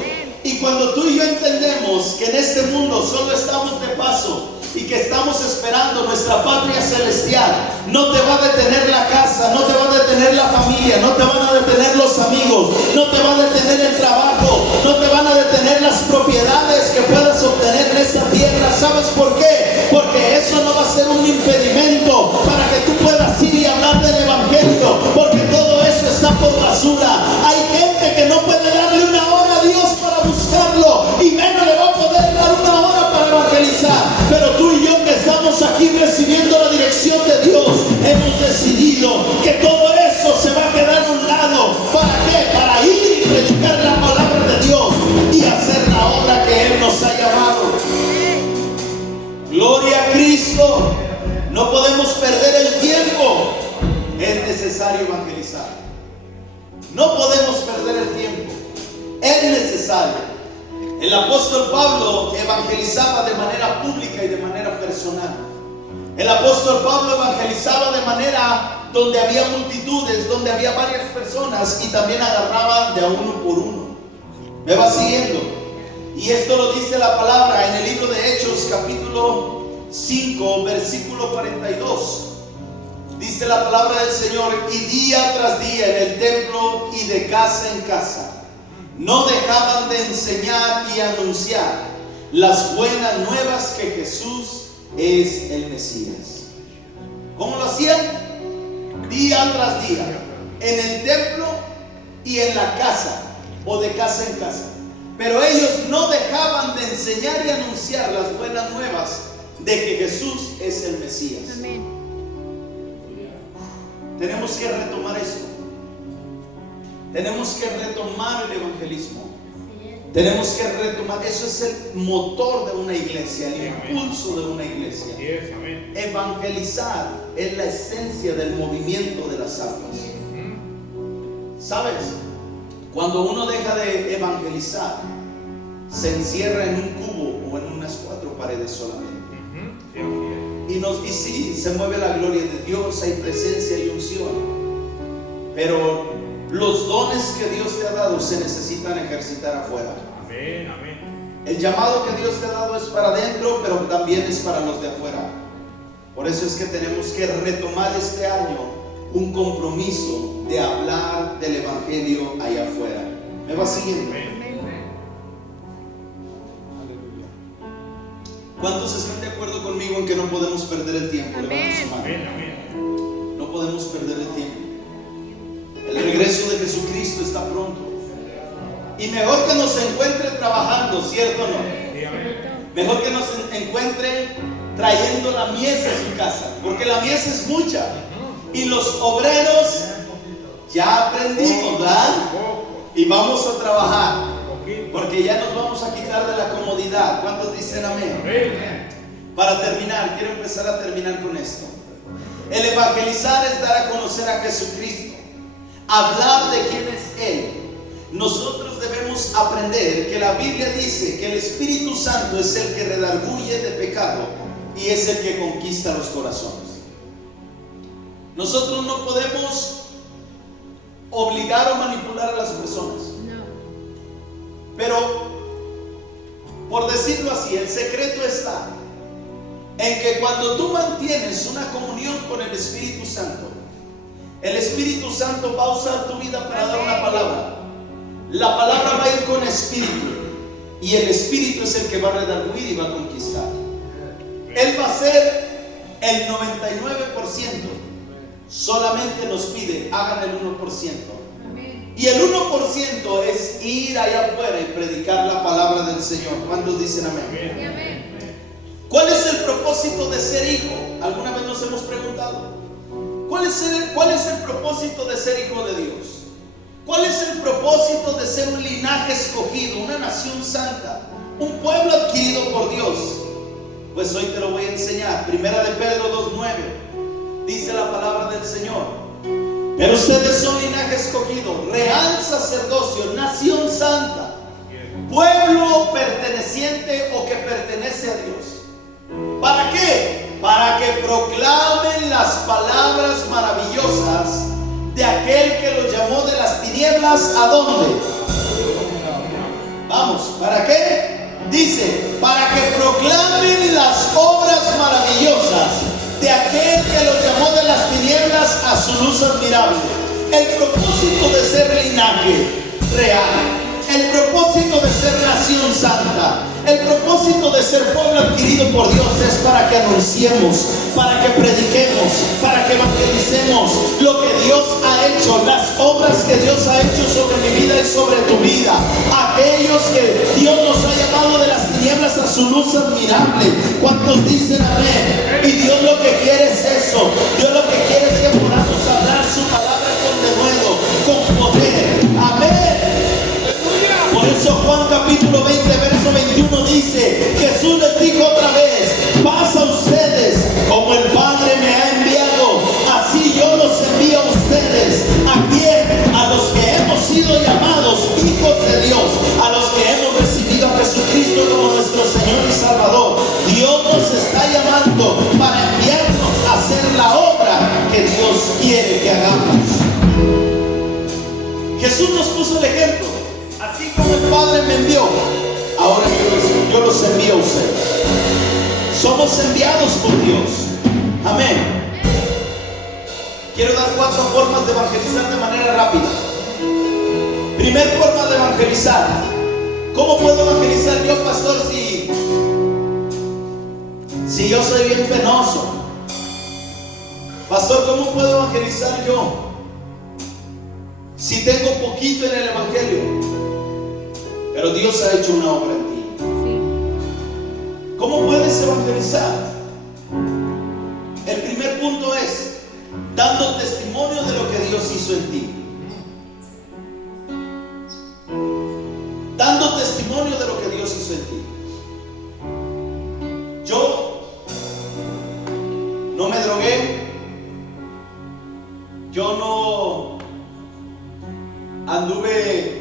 Y cuando tú y yo entendemos que en este mundo solo estamos de paso y que estamos esperando nuestra patria celestial, no te va a detener la casa, no te va a detener la familia, no te van a detener los amigos, no te va a detener el trabajo, no te van a detener las propiedades que puedas obtener en esta tierra. ¿Sabes por qué? Porque eso no va a ser un impedimento para que tú puedas ir y hablar del evangelio, porque todo eso está por basura. Hay gente que no puede darle una hora a Dios para buscarlo, y menos le va a poder dar una hora para evangelizar. Pero tú y yo que estamos aquí recibiendo la dirección de Dios, hemos decidido que todo eso se va a quedar a un lado. ¿Para qué? Para ir y predicar la palabra de Dios y hacer la obra que Él nos ha llamado. Gloria a Cristo. No podemos perder el tiempo. Es necesario evangelizar. No podemos perder el tiempo. Es necesario. El apóstol Pablo evangelizaba de manera pública y de manera personal. El apóstol Pablo evangelizaba de manera donde había multitudes, donde había varias personas, y también agarraba de a uno por uno. ¿Me va siguiendo? Y esto lo dice la palabra en el libro de Hechos, capítulo 5, versículo 42. Dice la palabra del Señor: y día tras día en el templo y de casa en casa no dejaban de enseñar y anunciar las buenas nuevas que Jesús es el Mesías. ¿Cómo lo hacían? Día tras día, en el templo y en la casa, o de casa en casa. Pero ellos no dejaban de enseñar y anunciar las buenas nuevas de que Jesús es el Mesías. Amén. Tenemos que retomar esto. Tenemos que retomar el evangelismo. Tenemos que retomar. Eso es el motor de una iglesia, el impulso de una iglesia. Evangelizar es la esencia del movimiento de las almas. ¿Sabes? Cuando uno deja de evangelizar, se encierra en un cubo o en unas 4 paredes solamente. Y sí, se mueve la gloria de Dios, hay presencia y unción. Pero los dones que Dios te ha dado se necesitan ejercitar afuera. Amén, amén. El llamado que Dios te ha dado es para adentro, pero también es para los de afuera. Por eso es que tenemos que retomar este año un compromiso de hablar del evangelio allá afuera. ¿Me va siguiendo? ¿Cuántos están de acuerdo conmigo en que no podemos perder el tiempo? Levanten su mano. Amén. Amén. No podemos perder el tiempo. El regreso de Jesucristo está pronto. Y mejor que nos encuentre trabajando, ¿cierto o no? Sí, amén. Mejor que nos encuentre trayendo la mies a su casa, porque la mies es mucha. Y los obreros ya aprendimos, ¿verdad? Y vamos a trabajar, porque ya nos vamos a quitar de la comodidad. ¿Cuántos dicen amén? Amén. Para terminar, quiero empezar a terminar con esto. El evangelizar es dar a conocer a Jesucristo, hablar de quién es Él. Nosotros debemos aprender que la Biblia dice que el Espíritu Santo es el que redarguye de pecado y es el que conquista los corazones. Nosotros no podemos obligar o manipular a las personas. No. Pero, por decirlo así, el secreto está en que cuando tú mantienes una comunión con el Espíritu Santo, el Espíritu Santo va a usar tu vida para dar una palabra. La palabra va a ir con espíritu, y el Espíritu es el que va a redarguir y va a conquistar. Él va a hacer el 99%. Solamente nos pide, hagan el 1%. Amén. Y el 1% es ir allá afuera y predicar la palabra del Señor. ¿Cuántos dicen amén? Sí, amén. ¿Cuál es el propósito de ser hijo? ¿Alguna vez nos hemos preguntado? ¿Cuál es el propósito de ser hijo de Dios? ¿Cuál es el propósito de ser un linaje escogido, una nación santa, un pueblo adquirido por Dios? Pues hoy te lo voy a enseñar. Primera de Pedro 2:9 dice la palabra del Señor: pero ustedes son linaje escogido, real sacerdocio, nación santa, pueblo perteneciente o que pertenece a Dios. ¿Para qué? Para que proclamen las palabras maravillosas de aquel que los llamó de las tinieblas. ¿A dónde? Vamos, ¿para qué? Dice, para que proclamen las obras maravillosas de aquel que los llamó de las tinieblas a su luz admirable. El propósito de ser linaje real, el propósito de ser nación santa, el propósito de ser pueblo adquirido por Dios es para que anunciemos, para que prediquemos, para que evangelicemos lo que Dios ha hecho, las obras que Dios ha hecho sobre mi vida y sobre tu vida. Aquellos que Dios nos ha llamado de las tinieblas a su luz admirable. ¿Cuántos dicen amén? Y Dios lo que quiere es eso. Dios lo que quiere es que podamos hablar su palabra con denuedo, con poder. Amén. Por eso Juan capítulo 20 verso 21 dice, Jesús les dijo otra vez: paz a ustedes, como el Padre me ha enviado, así yo los envío a ustedes. ¿A quién? A los que hemos sido llamados hijos de Dios, a los que hemos recibido a Jesucristo como nuestro Señor y Salvador. Dios nos está llamando para enviarnos a hacer la obra que Dios quiere que hagamos. Jesús nos puso el ejemplo. Así como el Padre me envió, ahora yo los envío a ustedes. Somos enviados por Dios. Amén. Quiero dar 4 formas de evangelizar de manera rápida. Primer forma de evangelizar. ¿Cómo puedo evangelizar yo, pastor, si yo soy bien penoso? Pastor, ¿cómo puedo evangelizar yo si tengo poquito en el evangelio? Pero Dios ha hecho una obra en ti. Sí. ¿Cómo puedes evangelizar? El primer punto es dando testimonio de lo que Dios hizo en ti. Dando testimonio de lo que Dios hizo en ti. Yo no me drogué. Yo no anduve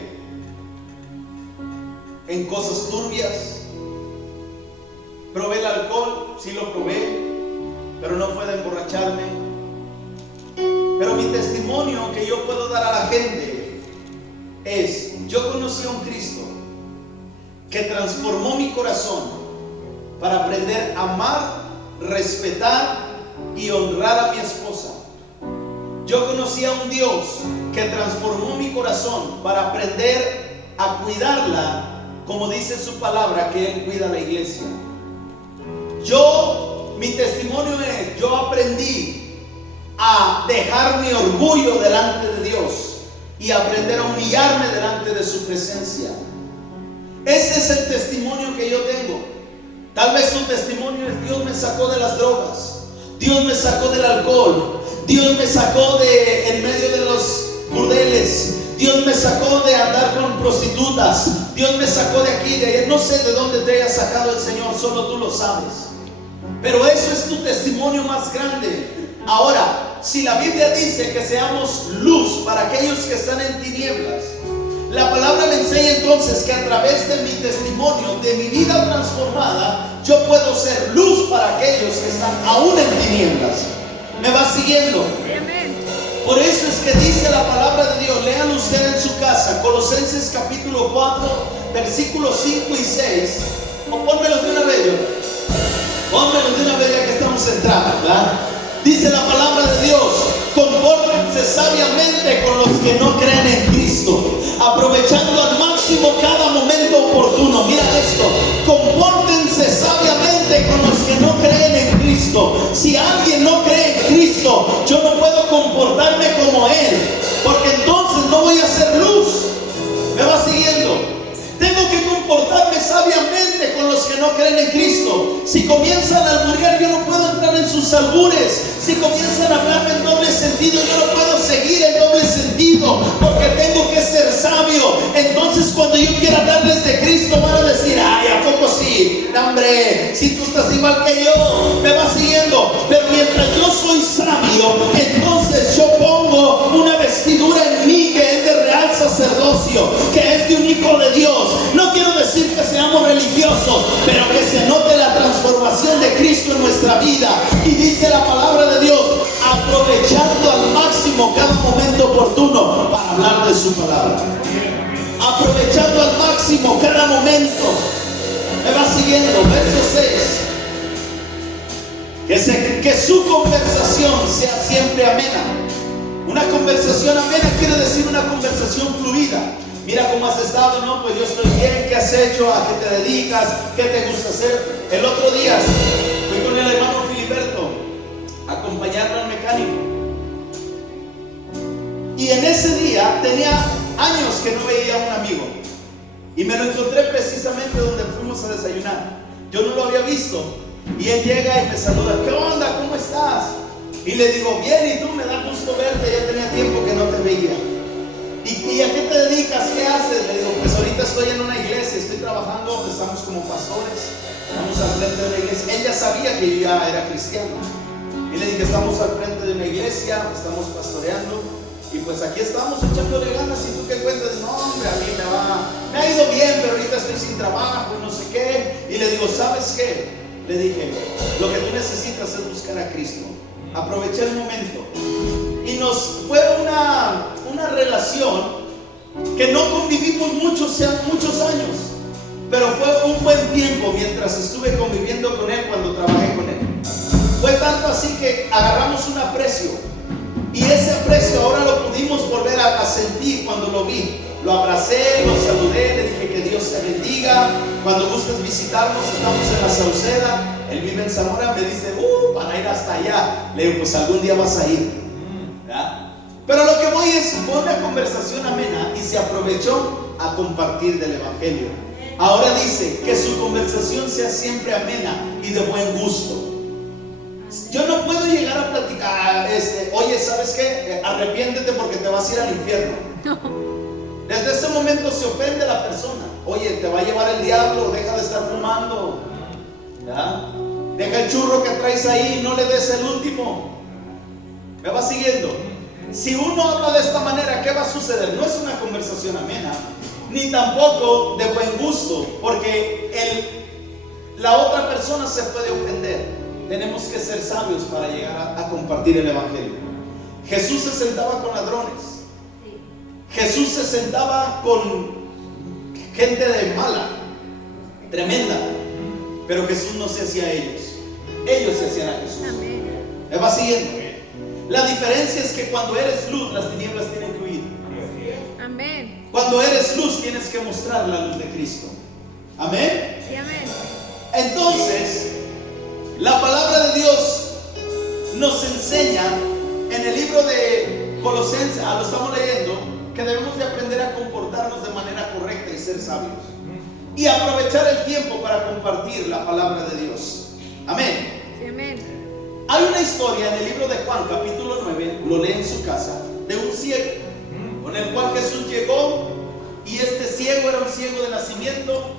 en cosas turbias. Probé el alcohol, sí lo probé, pero no fue de emborracharme. Pero mi testimonio que yo puedo dar a la gente es: yo conocí a un Cristo que transformó mi corazón para aprender a amar, respetar y honrar a mi esposa. Yo conocí a un Dios que transformó mi corazón para aprender a cuidarla, como dice su palabra, que Él cuida la iglesia. Mi testimonio es, yo aprendí a dejar mi orgullo delante de Dios y aprender a humillarme delante de su presencia. Ese es el testimonio que yo tengo. Tal vez su testimonio es: Dios me sacó de las drogas, Dios me sacó del alcohol, Dios me sacó de en medio de los burdeles, Dios me sacó de andar con prostitutas, Dios me sacó de aquí, de allá. No sé de dónde te haya sacado el Señor, solo tú lo sabes. Pero eso es tu testimonio más grande. Ahora, si la Biblia dice que seamos luz para aquellos que están en tinieblas, la palabra me enseña entonces que a través de mi testimonio, de mi vida transformada, yo puedo ser luz para aquellos que están aún en tinieblas. ¿Me va siguiendo? Amén. Por eso es que dice la palabra de Dios, léalo usted en su casa, Colosenses capítulo 4, versículos 5 y 6. O pónmelo de una vez, pónmelo de una vez ya que estamos entrando, ¿verdad? Dice la palabra de Dios: compórtense sabiamente con los que no creen en Cristo, aprovechando al máximo cada momento oportuno. Mira esto: compórtense sabiamente con los que no creen en Cristo. Si alguien no cree en Cristo, yo no puedo comportarme como Él, porque entonces no voy a ser luz. ¿Me va siguiendo? Tengo que comportarme sabiamente con los que no creen en Cristo. Si comienzan a alburear, yo no puedo entrar en sus albures. Si comienzan a hablarme en doble sentido, yo no puedo seguir en doble sentido, porque tengo que ser sabio. Entonces, cuando yo quiera hablarles de Cristo, van a decir: ay, ¿a poco sí? No, hombre, si tú estás igual que yo. Me va siguiendo. Pero mientras yo soy sabio, entonces yo pongo una vestidura en mí que es de real sacerdocio, que es de un hijo de Dios. No quiero decir que seamos religiosos, pero que se note la transformación de Cristo en nuestra vida. Y dice la palabra de Dios: aprovechando al máximo cada momento oportuno para hablar de su palabra. Aprovechando al máximo cada momento. Me va siguiendo, verso 6. Que su conversación sea siempre amena. Una conversación amena quiere decir una conversación fluida. Mira cómo has estado, ¿no? Pues yo estoy bien. ¿Qué has hecho? ¿A qué te dedicas? ¿Qué te gusta hacer? El otro día fui con el hermano Filiberto a acompañarlo al mecánico. Y en ese día tenía años que no veía a un amigo. Y me lo encontré precisamente donde fuimos a desayunar. Yo no lo había visto. Y él llega y me saluda: ¿qué onda? ¿Cómo estás? Y le digo: bien, ¿y tú? Me da gusto verte, ya tenía tiempo que no te veía. ¿Y a qué te dedicas? ¿Qué haces? Le digo: pues ahorita estoy en una iglesia, estoy trabajando, estamos como pastores, estamos al frente de la iglesia. Ella sabía que yo ya era cristiano. Y le dije: estamos al frente de una iglesia, estamos pastoreando, y pues aquí estamos echándole ganas. ¿Y tú qué cuentas? No, hombre, a mí me ha ido bien, pero ahorita estoy sin trabajo y no sé qué. Y le digo: ¿sabes qué? Le dije: lo que tú necesitas es buscar a Cristo. Aproveché el momento. Y nos fue una relación que no convivimos muchos años, pero fue un buen tiempo mientras estuve conviviendo con él, cuando trabajé con él. Fue tanto así que agarramos un aprecio, y ese aprecio ahora lo pudimos volver a sentir cuando lo vi. Lo abracé, lo saludé, le dije: que Dios te bendiga, cuando gustes visitarnos, estamos en la Sauceda. Él vive en Zamora. Me dice: para ir hasta allá. Le digo: pues algún día vas a ir, ¿verdad? Pero lo que voy es, fue una conversación amena y se aprovechó a compartir del evangelio. Ahora dice: que su conversación sea siempre amena y de buen gusto. Yo no puedo llegar a platicar: oye, ¿sabes qué? Arrepiéntete porque te vas a ir al infierno. Desde ese momento se ofende la persona. Oye, te va a llevar el diablo, deja de estar fumando, ¿ya? Deja el churro que traes ahí, no le des el último. ¿Me va siguiendo? Si uno habla de esta manera, ¿qué va a suceder? No es una conversación amena, ni tampoco de buen gusto, porque la otra persona se puede ofender. Tenemos que ser sabios para llegar a compartir el evangelio. Jesús se sentaba con ladrones. Jesús se sentaba con gente de mala, tremenda, pero Jesús no se hacía a ellos, ellos se hacían a Jesús. ¿Me va siguiendo? La diferencia es que cuando eres luz, las tinieblas tienen que huir. Amén. Cuando eres luz, tienes que mostrar la luz de Cristo. Amén. Sí, amén. Entonces, la palabra de Dios nos enseña en el libro de Colosenses, lo estamos leyendo, que debemos de aprender a comportarnos de manera correcta y ser sabios. Y aprovechar el tiempo para compartir la palabra de Dios. Amén. Sí, amén. Hay una historia en el libro de Juan, capítulo 9, lo lee en su casa, de un ciego, con el cual Jesús llegó, y este ciego era un ciego de nacimiento.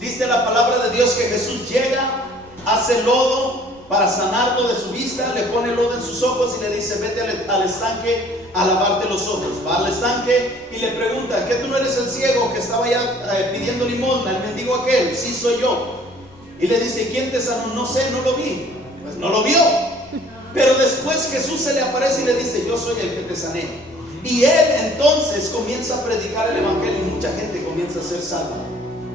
Dice la palabra de Dios que Jesús llega, hace lodo para sanarlo de su vista, le pone lodo en sus ojos y le dice: vete al estanque a lavarte los ojos. Va al estanque y le pregunta: ¿qué tú no eres el ciego que estaba ya pidiendo limosna, el mendigo aquel? Sí, soy yo. Y le dice: ¿quién te sanó? No sé, no lo vi. Pues no lo vio. Pero después Jesús se le aparece y le dice: yo soy el que te sané. Y él entonces comienza a predicar el evangelio y mucha gente comienza a ser salva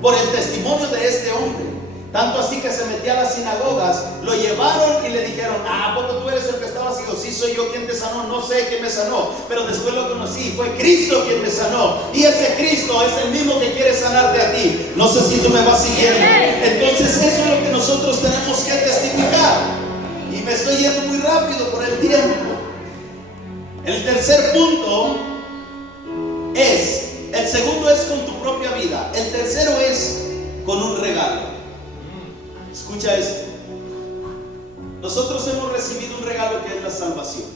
por el testimonio de este hombre. Tanto así que se metía a las sinagogas, lo llevaron y le dijeron: ¿a poco tú eres el que estaba ciego? Sí, soy yo. ¿Quién te sanó? No sé quién me sanó, pero después lo conocí, fue Cristo quien me sanó. Y ese Cristo es el mismo que quiere sanarte a ti. No sé si tú me vas siguiendo. Entonces eso es lo que nosotros tenemos que testificar. Y me estoy yendo muy rápido por el tiempo. El tercer punto es, el segundo es con tu propia vida. El tercero es con un regalo. Escucha esto. Nosotros hemos recibido un regalo que es la salvación.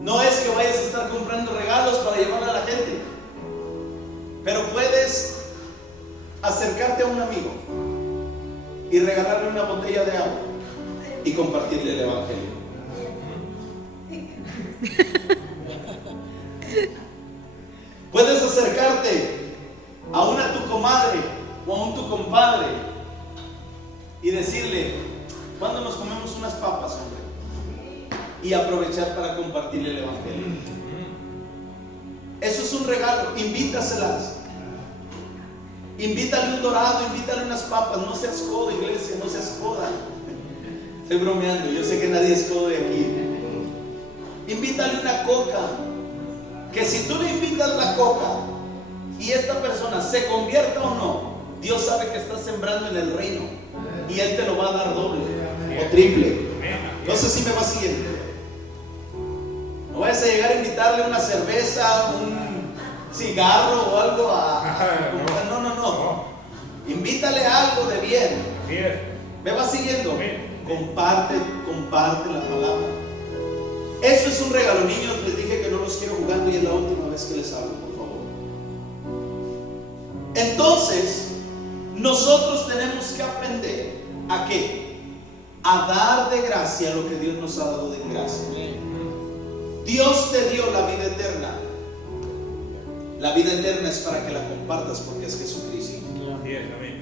No es que vayas a estar comprando regalos para llevarle a la gente, pero puedes acercarte a un amigo y regalarle una botella de agua y compartirle el evangelio. Puedes acercarte a tu comadre o a tu compadre y decirle: ¿cuándo nos comemos unas papas, hombre? Y aprovechar para compartirle el evangelio. Eso es un regalo. Invítaselas. Invítale un dorado, invítale unas papas. No seas codo, iglesia, no seas coda. Estoy bromeando, yo sé que nadie es codo de aquí. Invítale una coca. Que si tú le invitas la coca y esta persona se convierta o no, Dios sabe que estás sembrando en el reino y Él te lo va a dar doble o triple. No sé si me va siguiendo. No vayas a llegar a invitarle una cerveza, un cigarro o algo no. Invítale algo de bien. ¿Me va siguiendo? Comparte la palabra. Eso es un regalo, niños. Les dije que no los quiero jugando y es la última vez que les hablo, por favor. Entonces, nosotros tenemos que aprender ¿a qué? A dar de gracia lo que Dios nos ha dado de gracia. Dios te dio la vida eterna. La vida eterna es para que la compartas porque es Jesucristo.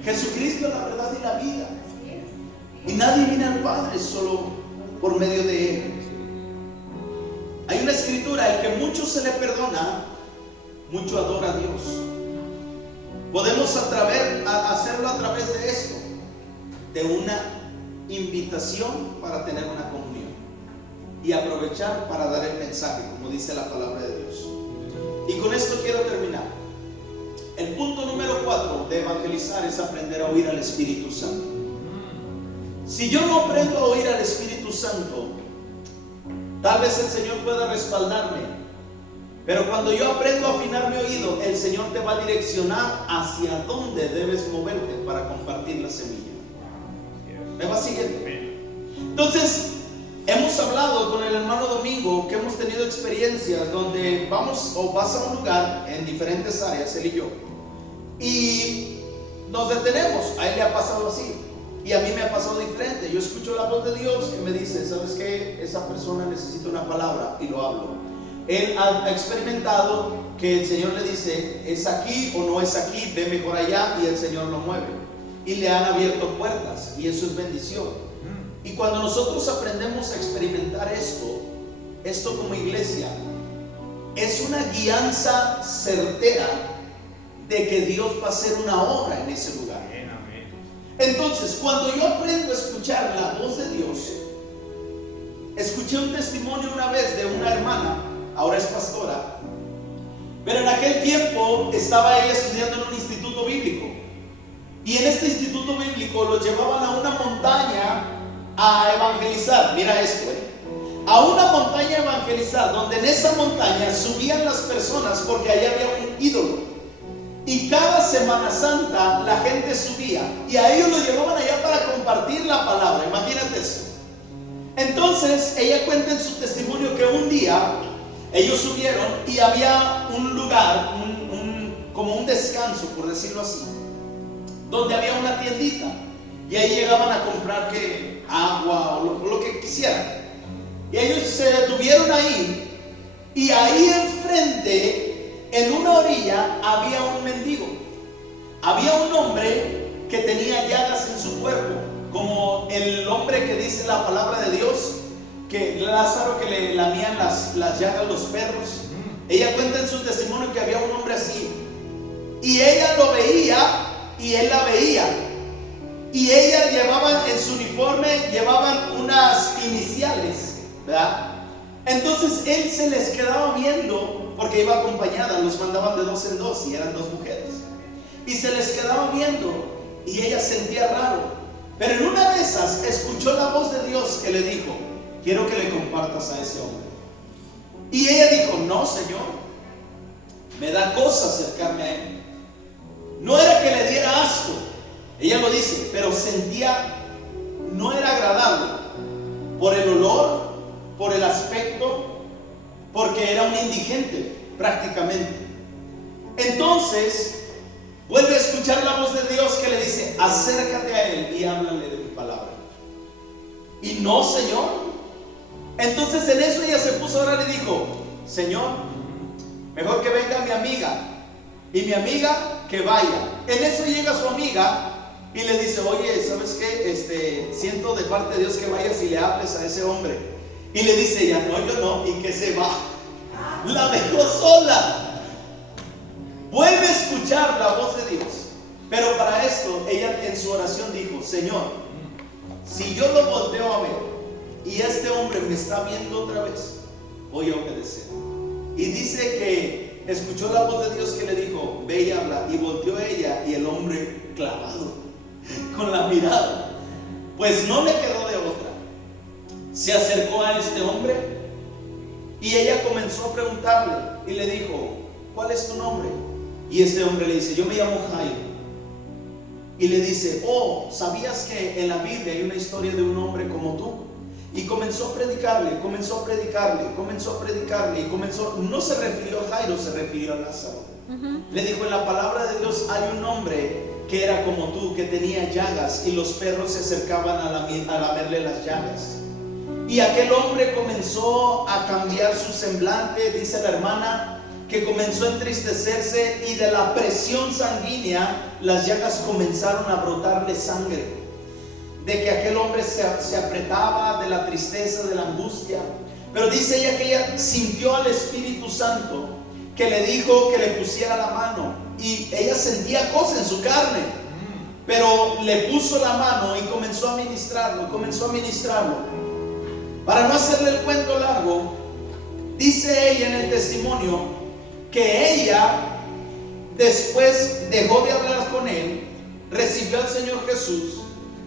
Jesucristo es la verdad y la vida. Y nadie viene al Padre solo por medio de Él. Hay una escritura: el que mucho se le perdona, mucho adora a Dios. Podemos hacerlo a través de esto, de una invitación para tener una comunión y aprovechar para dar el mensaje, como dice la palabra de Dios. Y con esto quiero terminar. El punto número 4 de evangelizar es aprender a oír al Espíritu Santo. Si yo no aprendo a oír al Espíritu Santo, tal vez el Señor pueda respaldarme, pero cuando yo aprendo a afinar mi oído, el Señor te va a direccionar hacia dónde debes moverte para compartir la semilla. ¿Me va siguiendo? Entonces, hemos hablado con el hermano Domingo que hemos tenido experiencias donde vas a un lugar en diferentes áreas, él y yo, y nos detenemos. A él le ha pasado así y a mí me ha pasado diferente. Yo escucho la voz de Dios que me dice: ¿sabes qué? Esa persona necesita una palabra, y lo hablo. Él ha experimentado que el Señor le dice: ¿es aquí o no es aquí? Ve mejor allá, y el Señor lo mueve. Y le han abierto puertas, y eso es bendición. Y cuando nosotros aprendemos a experimentar esto como iglesia, es una guianza certera de que Dios va a hacer una obra en ese lugar. Entonces, cuando yo aprendo a escuchar la voz de Dios, escuché un testimonio una vez de una hermana, ahora es pastora, pero en aquel tiempo estaba ella estudiando en un instituto bíblico. Y en este instituto bíblico lo llevaban a una montaña a evangelizar. Mira esto, a una montaña a evangelizar, donde en esa montaña subían las personas porque allá había un ídolo. Y cada Semana Santa la gente subía y a ellos lo llevaban allá para compartir la palabra. Imagínate eso. Entonces ella cuenta en su testimonio que un día ellos subieron y había un lugar, como un descanso, por decirlo así, donde había una tiendita y ahí llegaban a comprar agua o lo que quisieran. Y ellos se detuvieron ahí y ahí enfrente, en una orilla, había un mendigo. Había un hombre que tenía llagas en su cuerpo, como el hombre que dice la palabra de Dios, que Lázaro, que le lamían las llagas los perros. Ella cuenta en su testimonio que había un hombre así, y ella lo veía y él la veía, y ella llevaban en su uniforme, llevaban unas iniciales, ¿verdad? Entonces él se les quedaba viendo, porque iba acompañada, los mandaban de 2 en 2 y eran 2 mujeres, y se les quedaba viendo y ella sentía raro. Pero en una de esas escuchó la voz de Dios que le dijo: quiero que le compartas a ese hombre. Y ella dijo: no, Señor, me da cosa acercarme a él. No era que le diera asco, ella lo dice, pero sentía, no era agradable, por el olor, por el aspecto, porque era un indigente prácticamente. Entonces vuelve a escuchar la voz de Dios que le dice: acércate a él y háblale de mi palabra. Y no, Señor. Entonces en eso ella se puso a orar y dijo: Señor, mejor que venga mi amiga, y mi amiga que vaya. En eso llega su amiga y le dice: oye, ¿sabes qué? Siento de parte de Dios que vayas y le hables a ese hombre. Y le dice ella: no, yo no. Y que se va. La dejó sola. Vuelve a escuchar la voz de Dios. Pero para esto ella en su oración dijo: Señor, si yo lo volteo a ver y este hombre me está viendo otra vez, voy a obedecer. Y dice que escuchó la voz de Dios que le dijo: ve y habla. Y volteó ella y el hombre clavado con la mirada. Pues no le quedó de otra. Se acercó a este hombre y ella comenzó a preguntarle y le dijo: ¿cuál es tu nombre? Y este hombre le dice: yo me llamo Jairo. Y le dice: oh, ¿sabías que en la Biblia hay una historia de un hombre como tú? Y comenzó a predicarle, y no se refirió a Jairo, se refirió a Lázaro. Le dijo: en la palabra de Dios hay un hombre que era como tú, que tenía llagas y los perros se acercaban a lamerle las llagas. Y aquel hombre comenzó a cambiar su semblante, dice la hermana, que comenzó a entristecerse, y de la presión sanguínea las llagas comenzaron a brotarle sangre, de que aquel hombre se apretaba de la tristeza, de la angustia. Pero dice ella que ella sintió al Espíritu Santo que le dijo que le pusiera la mano, y ella sentía cosas en su carne, pero le puso la mano y comenzó a ministrarlo. Para no hacerle el cuento largo, dice ella en el testimonio que ella después dejó de hablar con él, recibió al Señor Jesús,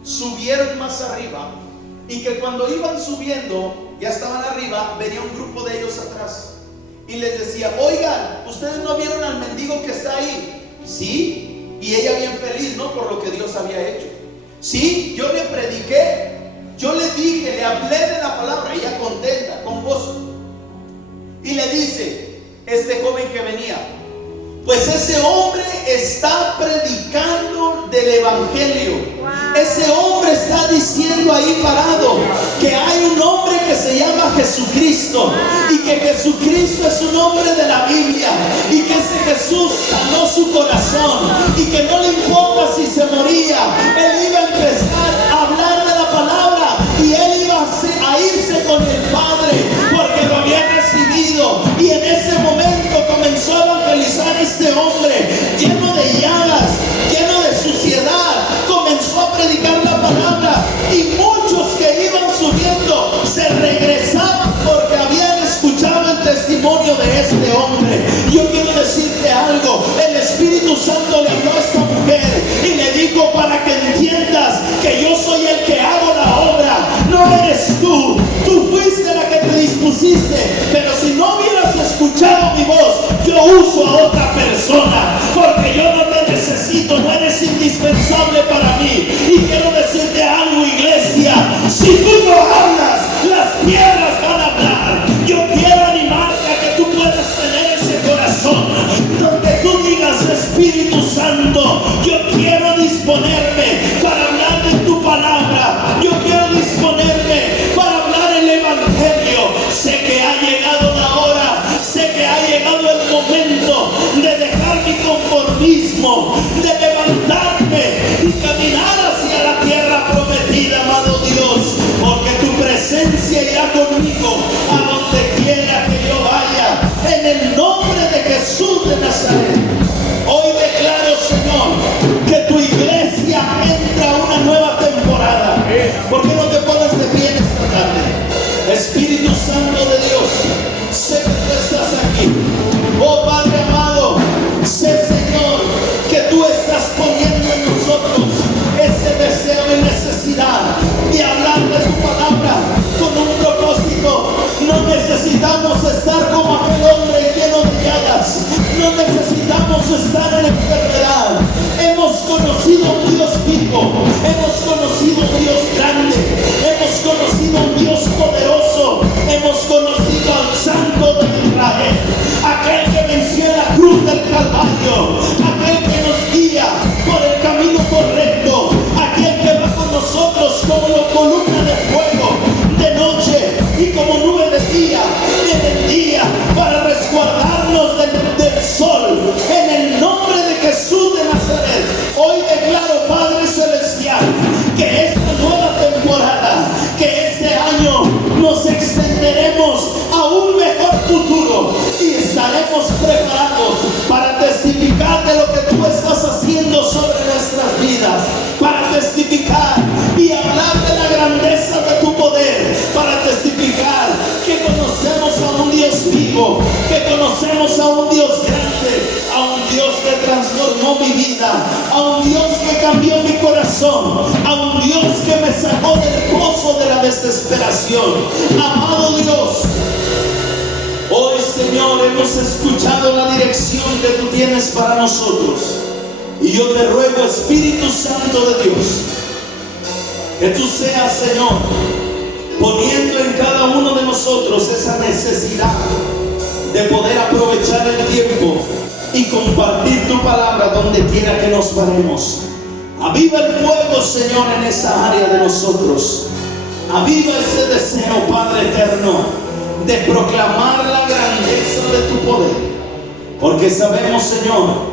subieron más arriba, y que cuando iban subiendo, ya estaban arriba, venía un grupo de ellos atrás y les decía: oigan, ¿ustedes no vieron al mendigo que está ahí? Sí. Y ella bien feliz, ¿no? Por lo que Dios había hecho. Sí, yo le prediqué, yo le dije, le hablé de la palabra. Ella contenta, con gozo. Y le dice este joven que venía: pues ese hombre está predicando del evangelio. Ese hombre está diciendo ahí parado que hay un hombre que se llama Jesucristo, y que Jesucristo es un hombre de la Biblia, y que ese Jesús sanó su corazón, y que no le importa si se moría, él iba a empezar a hablar de la palabra, y él iba a irse con el Padre porque lo había recibido. Y en ese momento comenzó a evangelizar este hombre lleno de llagas, lleno de suciedad. Comenzó a predicar la palabra, y muchos que iban subiendo se regresaban uso a otra persona, porque yo no te necesito, no eres indispensable para mí. Y quiero decirte algo, iglesia, si tú no hablas, las piedras van a hablar. Yo quiero animarte a que tú puedas tener ese corazón donde tú digas: Espíritu Santo, yo quiero disponerme para hablar de tu palabra, yo quiero disponerme para hablar el evangelio. Sé que ha llegado la hora, sé que ha llegado el momento de dejar mi conformismo, de levantarme y caminar hacia la tierra prometida, amado Dios, porque tu presencia irá conmigo a donde quiera que yo vaya, en el nombre de Jesús de Nazaret. Hoy declaro, Señor, que tu iglesia entra a una nueva temporada. ¿Por qué no te pones de pie en esta tarde? Espíritu Santo de Dios, sé que tú estás aquí. Oh Padre amado, sé, Señor, que tú estás poniendo en nosotros ese deseo y necesidad de hablar de tu palabra con un propósito. No necesitamos estar como aquel hombre lleno de llagas, no necesitamos estar en enfermedad. Hemos conocido un Dios vivo, hemos conocido un Dios grande, hemos conocido un Dios poderoso, hemos conocido al Santo de Israel, aquel que venció en la cruz del Calvario, aquel que nos guía por el camino correcto, aquel que va con nosotros como columna de fuego de noche y como nube de día en el día, para resguardarnos del sol, en el nombre de Jesús de Nazaret. Hoy declaro, Padre Celestial, que esta nueva temporada, que este año nos extenderemos a un mejor futuro y estaremos preparados para testificar de lo que tú estás haciendo sobre nuestras vidas, para testificar y hablar de la grandeza de tu poder, para testificar que conocemos a un Dios vivo, que conocemos a un Dios grande, a un Dios que transformó mi vida, a un Dios que cambió mi corazón, a un Dios que me sacó del pozo de la desesperación. Amado Dios, hoy, Señor, hemos escuchado la dirección que tú tienes para nosotros, y yo te ruego, Espíritu Santo de Dios, que tú seas, Señor, poniendo en cada uno de nosotros esa necesidad de poder aprovechar el tiempo y compartir tu palabra donde quiera que nos paremos. Aviva el fuego, Señor, en esa área de nosotros. Aviva ese deseo, Padre eterno, de proclamar la grandeza de tu poder, porque sabemos, Señor,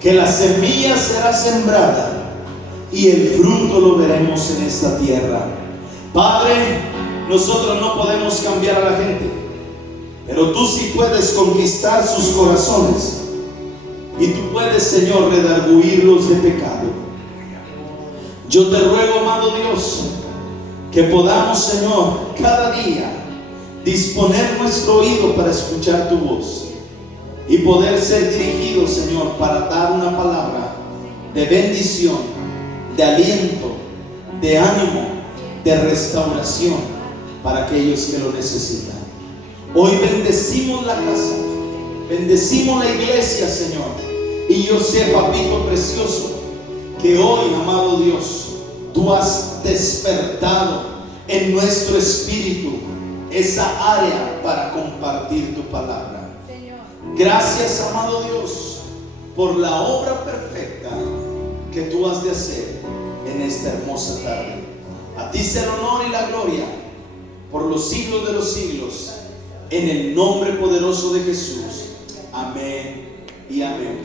que la semilla será sembrada y el fruto lo veremos en esta tierra. Padre, nosotros no podemos cambiar a la gente, pero tú sí puedes conquistar sus corazones, y tú puedes, Señor, redarguirlos de pecado. Yo te ruego, amado Dios, que podamos, Señor, cada día disponer nuestro oído para escuchar tu voz y poder ser dirigidos, Señor, para dar una palabra de bendición, de aliento, de ánimo, de restauración para aquellos que lo necesitan. Hoy bendecimos la casa, bendecimos la iglesia, Señor, y yo sé, papito precioso, que hoy, amado Dios, tú has despertado en nuestro espíritu esa área para compartir tu palabra. Gracias, amado Dios, por la obra perfecta que tú has de hacer en esta hermosa tarde. A ti sea el honor y la gloria por los siglos de los siglos, en el nombre poderoso de Jesús. Amén y amén.